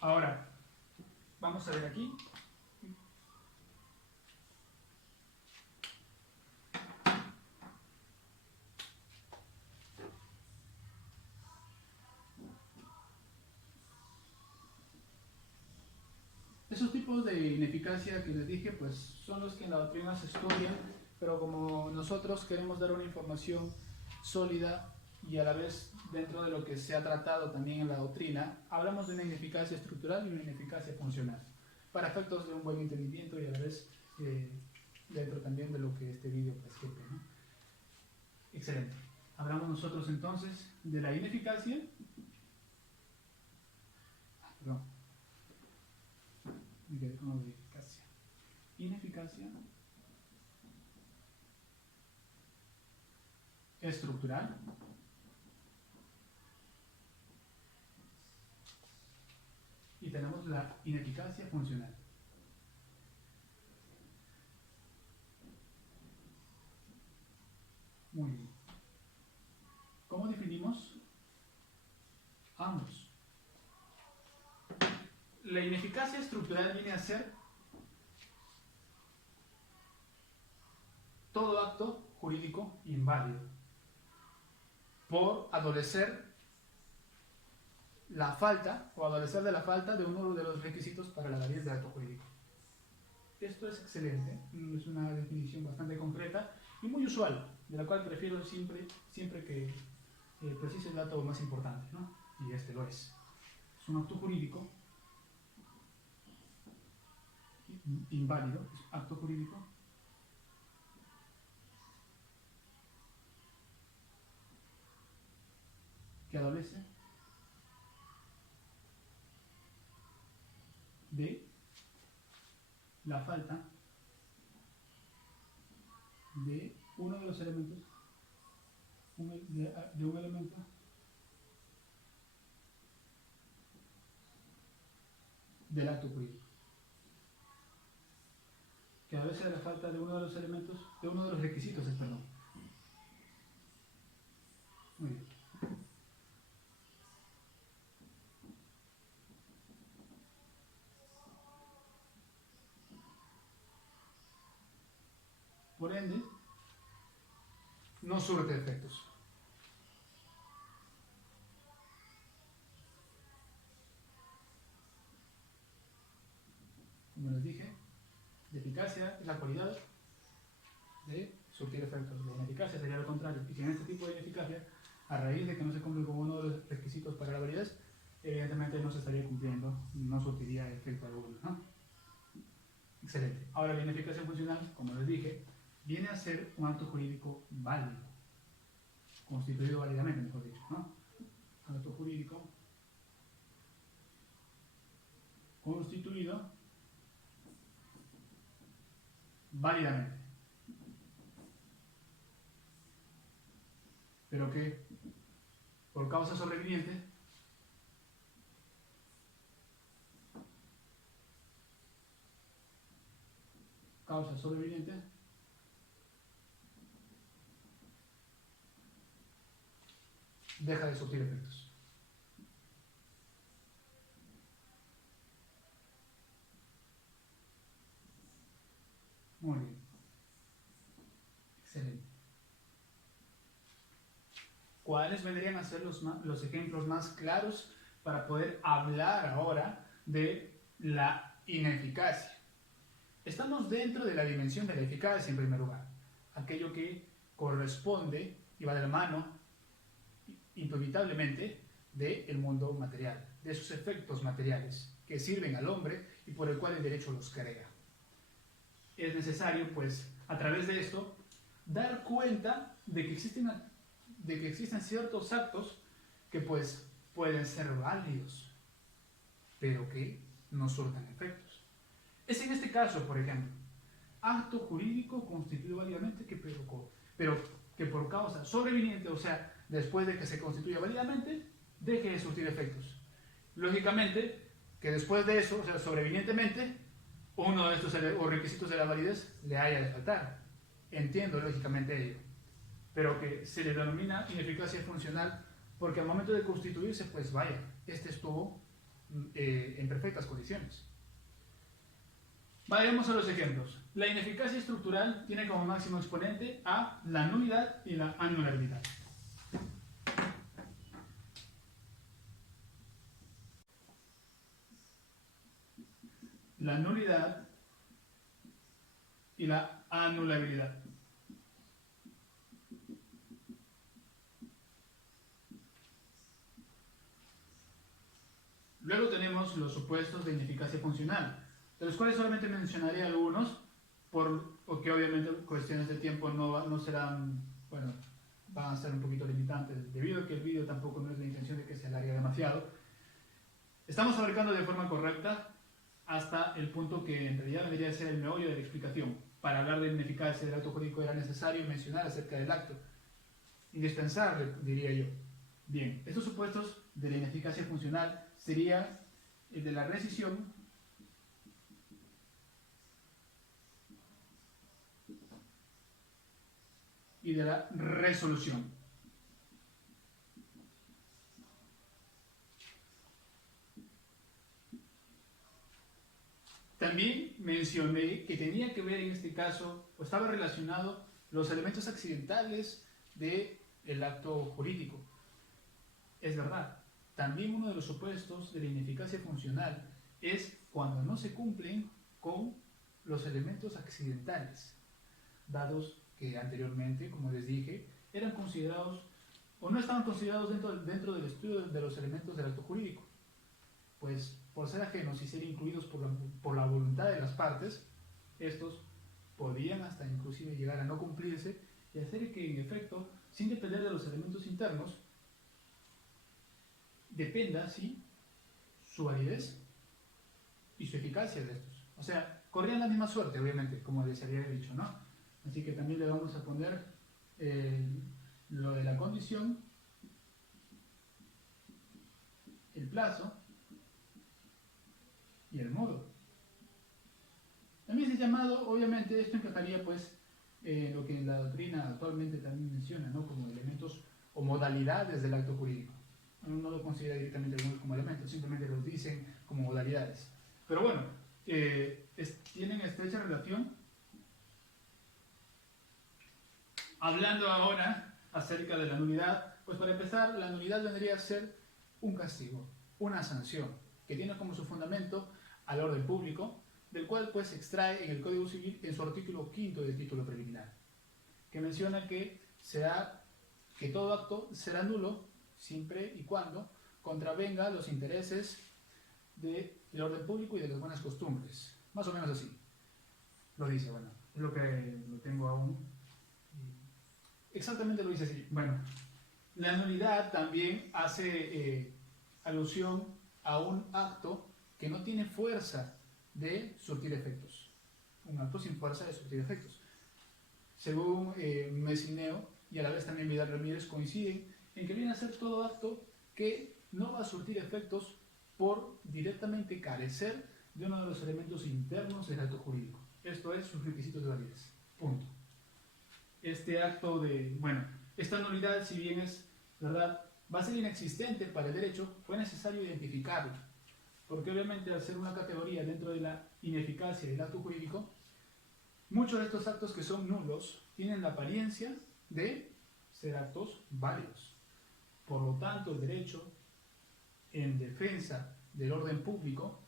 ahora, vamos a ver aquí. Esos tipos de ineficacia que les dije, pues son los que en la doctrina se estudian, pero como nosotros queremos dar una información sólida y a la vez dentro de lo que se ha tratado también en la doctrina, hablamos de una ineficacia estructural y una ineficacia funcional, para efectos de un buen entendimiento y a la vez dentro también de lo que este vídeo prescribe, ¿no? Excelente. Hablamos nosotros entonces de la ineficacia. Perdón. Ineficacia estructural y tenemos la ineficacia funcional. Muy bien. ¿Cómo definimos ambos? La ineficacia estructural viene a ser todo acto jurídico inválido por adolecer la falta o adolecer de la falta de uno de los requisitos para la validez del acto jurídico. Esto es excelente, es una definición bastante concreta y muy usual, de la cual prefiero siempre que precise el dato más importante, ¿no? Y este lo es. Es un acto jurídico inválido, es acto jurídico que adolece de la falta de uno de los elementos, de un elemento del acto jurídico. Que adolece de la falta de uno de los elementos, de uno de los requisitos, perdón. Muy bien. Por ende, no surte efectos. Como les dije, la eficacia es la cualidad de surtir efectos. La ineficacia sería lo contrario. Y si en este tipo de ineficacia, a raíz de que no se cumple con uno de los requisitos para la validez, evidentemente no se estaría cumpliendo, no surtiría efecto alguno, ¿no? Excelente. Ahora, la ineficacia funcional, como les dije, viene a ser un acto jurídico válido, constituido válidamente, mejor dicho, ¿no? Acto jurídico constituido válidamente. Pero que, por causa sobreviviente, deja de surtir efectos. Muy bien. Excelente. ¿Cuáles vendrían a ser los ejemplos más claros para poder hablar ahora de la ineficacia? Estamos dentro de la dimensión de la eficacia en primer lugar, aquello que corresponde y va de la mano inevitablemente del mundo material, de esos efectos materiales que sirven al hombre y por el cual el derecho los crea. Es necesario, pues, a través de esto, dar cuenta de que existen ciertos actos que, pues, pueden ser válidos, pero que no surtan efectos. Es en este caso, por ejemplo, acto jurídico constituido válidamente pero que por causa sobreviniente, o sea, después de que se constituya válidamente, deje de surtir efectos. Lógicamente, que después de eso, o sea, sobrevinientemente, uno de estos requisitos de la validez le haya de faltar. Entiendo lógicamente ello, pero que se le denomina ineficacia funcional porque al momento de constituirse, pues vaya, este estuvo en perfectas condiciones. Vayamos a los ejemplos. La ineficacia estructural tiene como máximo exponente a la nulidad y la anulabilidad. La nulidad y la anulabilidad. Luego tenemos los supuestos de ineficacia funcional, de los cuales solamente mencionaré algunos, porque obviamente cuestiones de tiempo no serán, bueno, van a ser un poquito limitantes, debido a que el vídeo tampoco no es la intención de que se alargue demasiado. Estamos abarcando de forma correcta hasta el punto que en realidad debería ser el meollo de la explicación. Para hablar de ineficacia del acto jurídico era necesario mencionar acerca del acto. Indispensable, diría yo. Bien, estos supuestos de la ineficacia funcional sería el de la rescisión y de la resolución. También mencioné que tenía que ver en este caso, o estaba relacionado, los elementos accidentales del acto jurídico. Es verdad, también uno de los supuestos de la ineficacia funcional es cuando no se cumplen con los elementos accidentales, dados que anteriormente, como les dije, eran considerados o no estaban considerados dentro del estudio de los elementos del acto jurídico. Pues por ser ajenos y ser incluidos por la voluntad de las partes, estos podían hasta inclusive llegar a no cumplirse y hacer que, en efecto, sin depender de los elementos internos, dependa, ¿sí?, su validez y su eficacia de estos. O sea, corrían la misma suerte, obviamente, como les había dicho, ¿no? Así que también le vamos a poner lo de la condición, el plazo y el modo. También es llamado, obviamente, esto encajaría pues lo que en la doctrina actualmente también menciona, ¿no?, como elementos o modalidades del acto jurídico. No lo considera directamente algunos como elementos, simplemente los dicen como modalidades. Pero bueno, tienen estrecha relación. Hablando ahora acerca de la nulidad, pues para empezar, la nulidad vendría a ser un castigo, una sanción, que tiene como su fundamento al orden público, del cual pues se extrae en el Código Civil en su artículo 5 del título preliminar, que menciona que todo acto será nulo siempre y cuando contravenga los intereses del orden público y de las buenas costumbres. Más o menos así lo dice, bueno, es lo que lo tengo aún. Exactamente lo dice así. Bueno, la nulidad también hace alusión a un acto que no tiene fuerza de surtir efectos. Un acto sin fuerza de surtir efectos. Según Messineo y a la vez también Vidal Ramírez coinciden en que viene a ser todo acto que no va a surtir efectos por directamente carecer de uno de los elementos internos del acto jurídico. Esto es, sus requisitos de validez. Punto. Este acto esta nulidad, si bien es verdad, va a ser inexistente para el derecho, fue necesario identificarla, porque obviamente al ser una categoría dentro de la ineficacia del acto jurídico, muchos de estos actos que son nulos tienen la apariencia de ser actos válidos. Por lo tanto, el derecho, en defensa del orden público,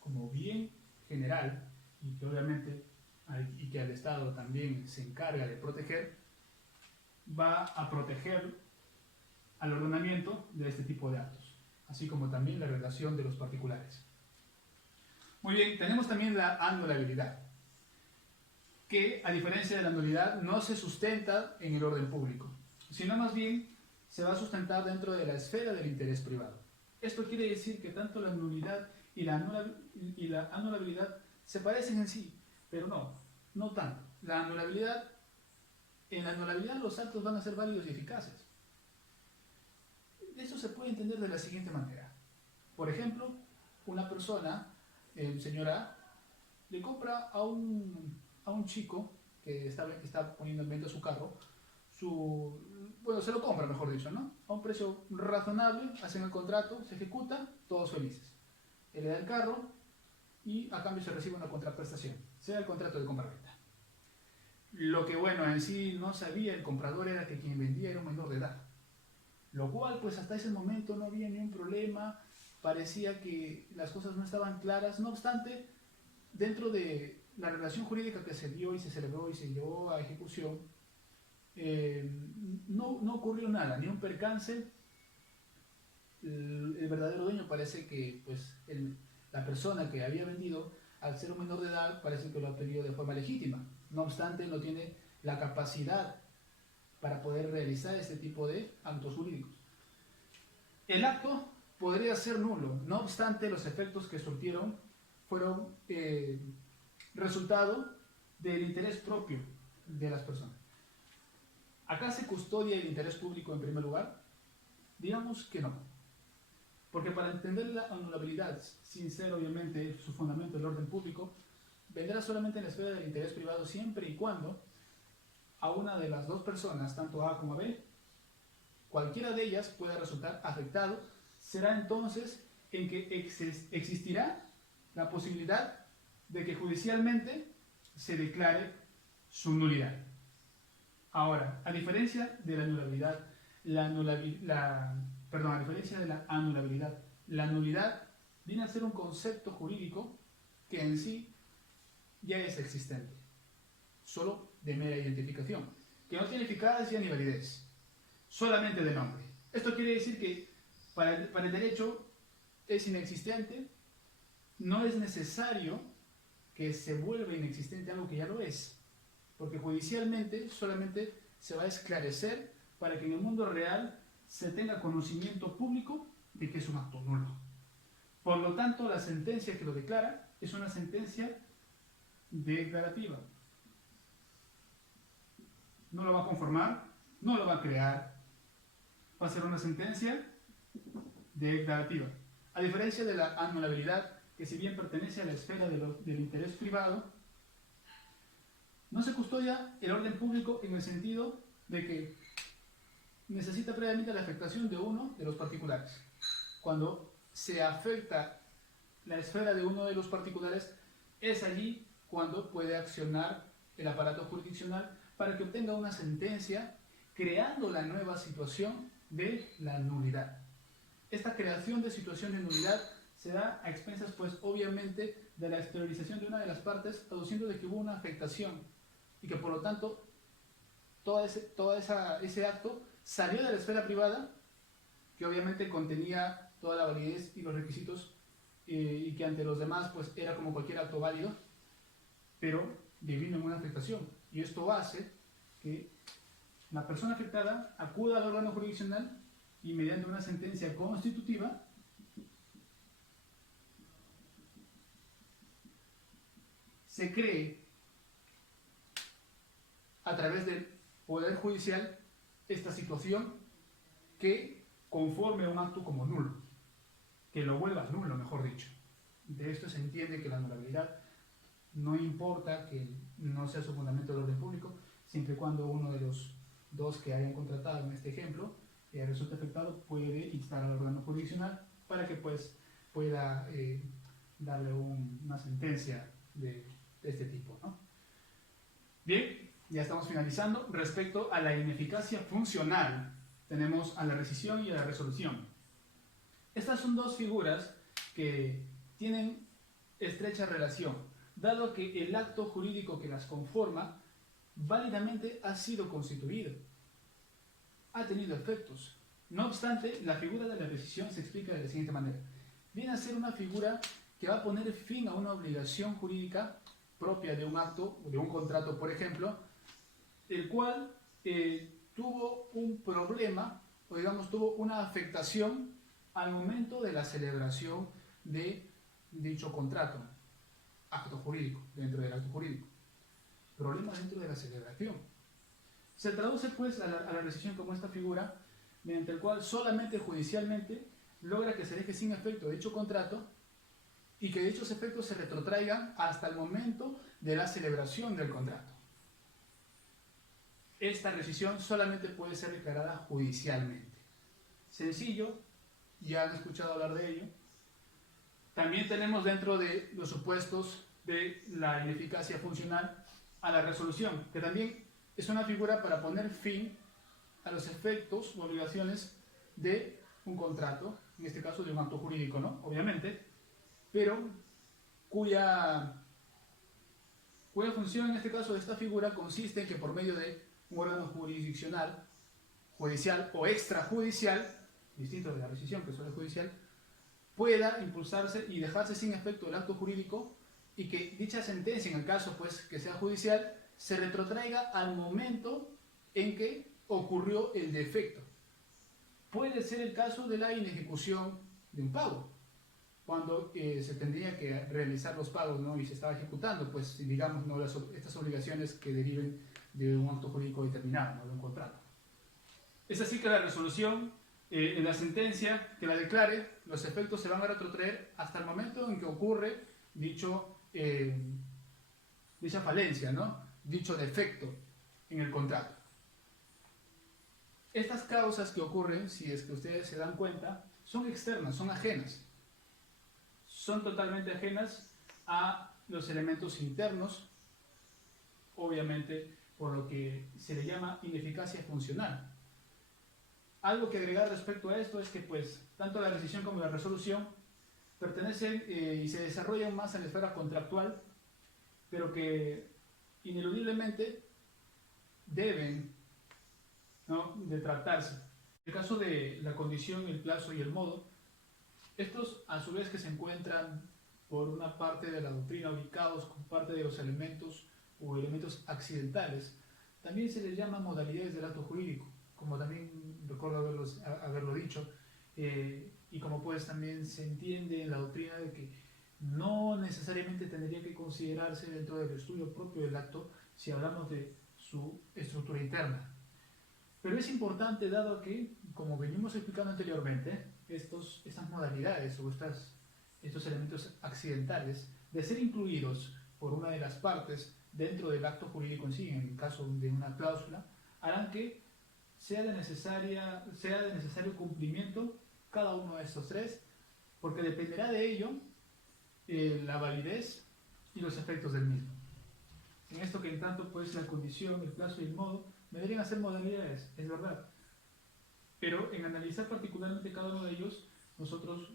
como bien general, y que obviamente y que el Estado también se encarga de proteger, va a proteger al ordenamiento de este tipo de actos, así como también la relación de los particulares. Muy bien, tenemos también la anulabilidad, que a diferencia de la nulidad no se sustenta en el orden público, sino más bien se va a sustentar dentro de la esfera del interés privado. Esto quiere decir que tanto la nulidad y la anulabilidad se parecen en sí, pero no tanto. En la anulabilidad los actos van a ser válidos y eficaces. Eso se puede entender de la siguiente manera. Por ejemplo, una persona, señora, le compra a un chico que está poniendo en venta su carro, se lo compra, mejor dicho, ¿no?, a un precio razonable, hacen el contrato, se ejecuta, todos felices. Él le da el carro y a cambio se recibe una contraprestación, sea el contrato de compra-venta. Lo que, en sí no sabía el comprador era que quien vendía era un menor de edad, lo cual, pues hasta ese momento no había ni un problema, parecía que las cosas no estaban claras. No obstante, dentro de la relación jurídica que se dio y se celebró y se llevó a ejecución, no ocurrió nada, ni un percance. El verdadero dueño parece que, la persona que había vendido, al ser un menor de edad, parece que lo ha pedido de forma legítima. No obstante, no tiene la capacidad para poder realizar este tipo de actos jurídicos. El acto podría ser nulo, no obstante, los efectos que surtieron fueron resultado del interés propio de las personas. ¿Acá se custodia el interés público en primer lugar? Digamos que no. Porque para entender la anulabilidad, sin ser obviamente su fundamento el orden público, vendrá solamente en la esfera del interés privado siempre y cuando a una de las dos personas, tanto A como B, cualquiera de ellas pueda resultar afectado. Será entonces en que existirá la posibilidad de que judicialmente se declare su nulidad. Ahora, a diferencia de la anulabilidad, a diferencia de la anulabilidad, la nulidad viene a ser un concepto jurídico que en sí ya es existente, solo de mera identificación, que no tiene eficacia ni validez, solamente de nombre. Esto quiere decir que para el derecho es inexistente, no es necesario que se vuelva inexistente algo que ya lo es, porque judicialmente solamente se va a esclarecer para que en el mundo real se tenga conocimiento público de que es un acto nulo. Por lo tanto, la sentencia que lo declara es una sentencia declarativa. No lo va a conformar, no lo va a crear, va a ser una sentencia declarativa. A diferencia de la anulabilidad, que si bien pertenece a la esfera del interés privado, no se custodia el orden público en el sentido de que necesita previamente la afectación de uno de los particulares. Cuando se afecta la esfera de uno de los particulares, es allí cuando puede accionar el aparato jurisdiccional para que obtenga una sentencia creando la nueva situación de la nulidad. Esta creación de situación de nulidad se da a expensas, pues, obviamente, de la exteriorización de una de las partes, aduciendo de que hubo una afectación y que, por lo tanto, ese acto salió de la esfera privada, que obviamente contenía toda la validez y los requisitos y que ante los demás, pues, era como cualquier acto válido, pero devino en una afectación. Y esto hace que la persona afectada acuda al órgano jurisdiccional y mediante una sentencia constitutiva se cree a través del Poder Judicial esta situación que conforme un acto como nulo, que lo vuelva nulo, mejor dicho. De esto se entiende que la anulabilidad no importa que no sea su fundamento del orden público, siempre y cuando uno de los dos que hayan contratado en este ejemplo resulte afectado, puede instar al órgano jurisdiccional para que pues pueda darle una sentencia de este tipo, ¿no? Bien, ya estamos finalizando. Respecto a la ineficacia funcional, tenemos a la rescisión y a la resolución. Estas son dos figuras que tienen estrecha relación, dado que el acto jurídico que las conforma válidamente ha sido constituido, ha tenido efectos. No obstante, la figura de la rescisión se explica de la siguiente manera. Viene a ser una figura que va a poner fin a una obligación jurídica propia de un acto, de un contrato, por ejemplo, el cual tuvo un problema, o digamos, tuvo una afectación al momento de la celebración de dicho contrato, acto jurídico, dentro del acto jurídico. Problema dentro de la celebración. Se traduce pues a la rescisión como esta figura, mediante el cual solamente judicialmente logra que se deje sin efecto dicho contrato y que dichos efectos se retrotraigan hasta el momento de la celebración del contrato. Esta rescisión solamente puede ser declarada judicialmente. Sencillo, ya han escuchado hablar de ello. También tenemos dentro de los supuestos de la ineficacia funcional a la resolución, que también es una figura para poner fin a los efectos o obligaciones de un contrato, en este caso de un acto jurídico, ¿no? Obviamente, pero cuya función en este caso de esta figura consiste en que por medio de un órgano jurisdiccional, judicial o extrajudicial, distinto de la rescisión que solo es judicial, pueda impulsarse y dejarse sin efecto el acto jurídico y que dicha sentencia, en el caso pues que sea judicial, se retrotraiga al momento en que ocurrió el defecto. Puede ser el caso de la inejecución de un pago, cuando se tendría que realizar los pagos, ¿no? Y se estaba ejecutando, pues digamos, ¿no? Estas obligaciones que deriven de un acto jurídico determinado, ¿no? De un contrato. Es así que la resolución, en la sentencia que la declare, los efectos se van a retrotraer hasta el momento en que ocurre dicha falencia, ¿no? Dicho defecto en el contrato. Estas causas que ocurren, si es que ustedes se dan cuenta, son externas, son ajenas. Son totalmente ajenas a los elementos internos, obviamente por lo que se le llama ineficacia funcional. Algo que agregar respecto a esto es que pues tanto la rescisión como la resolución pertenecen y se desarrollan más en la esfera contractual, pero que ineludiblemente deben, ¿no?, de tratarse. En el caso de la condición, el plazo y el modo, Estos, a su vez, que se encuentran por una parte de la doctrina ubicados con parte de los elementos o elementos accidentales, también se les llama modalidades del acto jurídico, como también recuerdo haberlo dicho, y como pues también se entiende en la doctrina de que no necesariamente tendría que considerarse dentro del estudio propio del acto si hablamos de su estructura interna. Pero es importante, dado que, como venimos explicando anteriormente, estas modalidades o estos elementos accidentales, de ser incluidos por una de las partes dentro del acto jurídico en sí, en el caso de una cláusula, harán que sea de necesario cumplimiento cada uno de estos tres, porque dependerá de ello la validez y los efectos del mismo. En esto que en tanto pues la condición, el plazo y el modo vendrían a ser modalidades, es verdad, pero en analizar particularmente cada uno de ellos, nosotros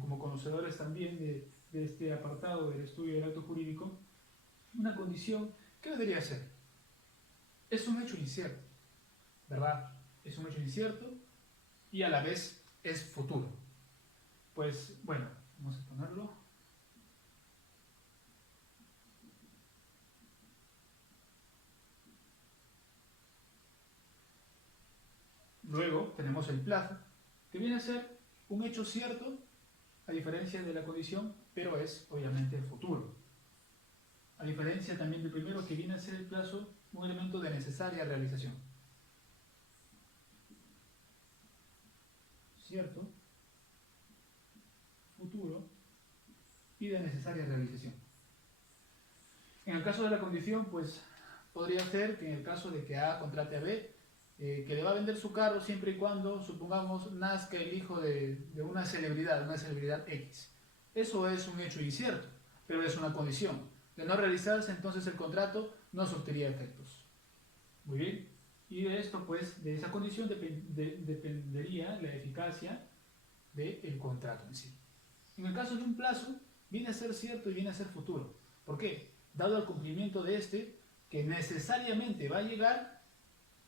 como conocedores también de este apartado del estudio del acto jurídico, una condición, ¿qué debería ser? Es un hecho incierto, ¿verdad? Es un hecho incierto y a la vez es futuro. Pues bueno, vamos a ponerlo. Luego tenemos el plazo, que viene a ser un hecho cierto, a diferencia de la condición, pero es obviamente el futuro. A diferencia también del primero, que viene a ser el plazo un elemento de necesaria realización. Cierto, futuro y de necesaria realización. En el caso de la condición, pues podría ser que en el caso de que A contrate a B, que le va a vender su carro siempre y cuando, supongamos, nazca el hijo de una celebridad X. Eso es un hecho incierto, pero es una condición. De no realizarse, entonces el contrato no surtiría efectos. Muy bien. Y de esto, pues, de esa condición dependería la eficacia del contrato en sí. En el caso de un plazo, viene a ser cierto y viene a ser futuro. ¿Por qué? Dado el cumplimiento de este, que necesariamente va a llegar,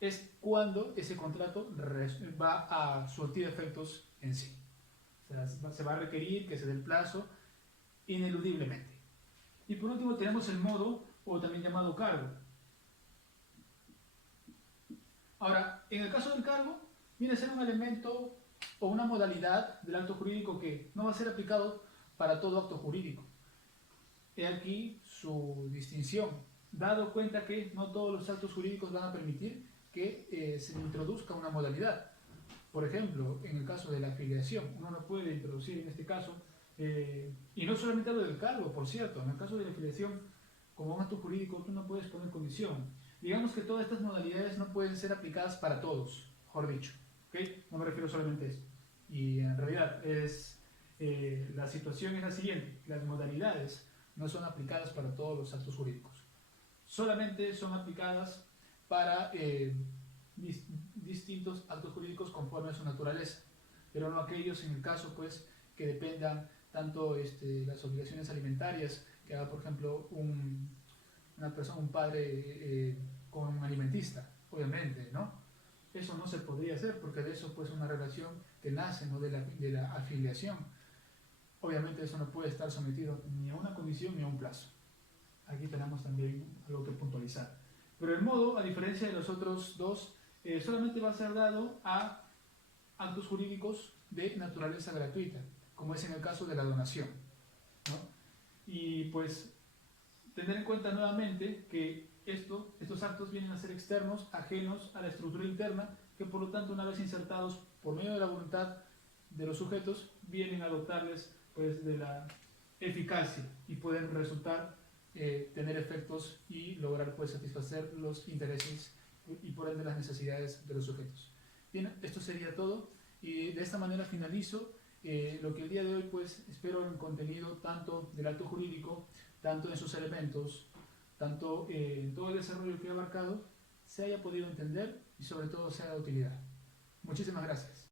es cuando ese contrato va a surtir efectos en sí. O sea, se va a requerir que se dé el plazo ineludiblemente. Y por último tenemos el modo, o también llamado cargo. Ahora, en el caso del cargo, viene a ser un elemento o una modalidad del acto jurídico que no va a ser aplicado para todo acto jurídico. He aquí su distinción, dado cuenta que no todos los actos jurídicos van a permitir que se introduzca una modalidad. Por ejemplo, en el caso de la afiliación, uno no puede introducir en este caso, y no solamente lo del cargo, por cierto, en el caso de la afiliación, como un acto jurídico, tú no puedes poner condición. Digamos que todas estas modalidades no pueden ser aplicadas para todos, mejor dicho. ¿Okay? No me refiero solamente a eso. Y en realidad, la situación es la siguiente: las modalidades no son aplicadas para todos los actos jurídicos. Solamente son aplicadas para distintos actos jurídicos conforme a su naturaleza, pero no aquellos en el caso pues que dependan tanto las obligaciones alimentarias que haga por ejemplo una persona, un padre con un alimentista, obviamente, ¿no? Eso no se podría hacer porque de eso pues una relación que nace, ¿no?, de la afiliación. Obviamente eso no puede estar sometido ni a una condición ni a un plazo. Aquí tenemos también algo que puntualizar. Pero el modo, a diferencia de los otros dos, solamente va a ser dado a actos jurídicos de naturaleza gratuita, como es en el caso de la donación, ¿no? Y pues tener en cuenta nuevamente que estos actos vienen a ser externos, ajenos a la estructura interna, que por lo tanto, una vez insertados por medio de la voluntad de los sujetos, vienen a dotarles pues de la eficacia y pueden resultar tener efectos y lograr pues satisfacer los intereses y por ende las necesidades de los sujetos. Bien, esto sería todo y de esta manera finalizo lo que el día de hoy pues espero en contenido tanto del acto jurídico, tanto en sus elementos, tanto en todo el desarrollo que he abarcado, se haya podido entender y sobre todo sea de utilidad. Muchísimas gracias.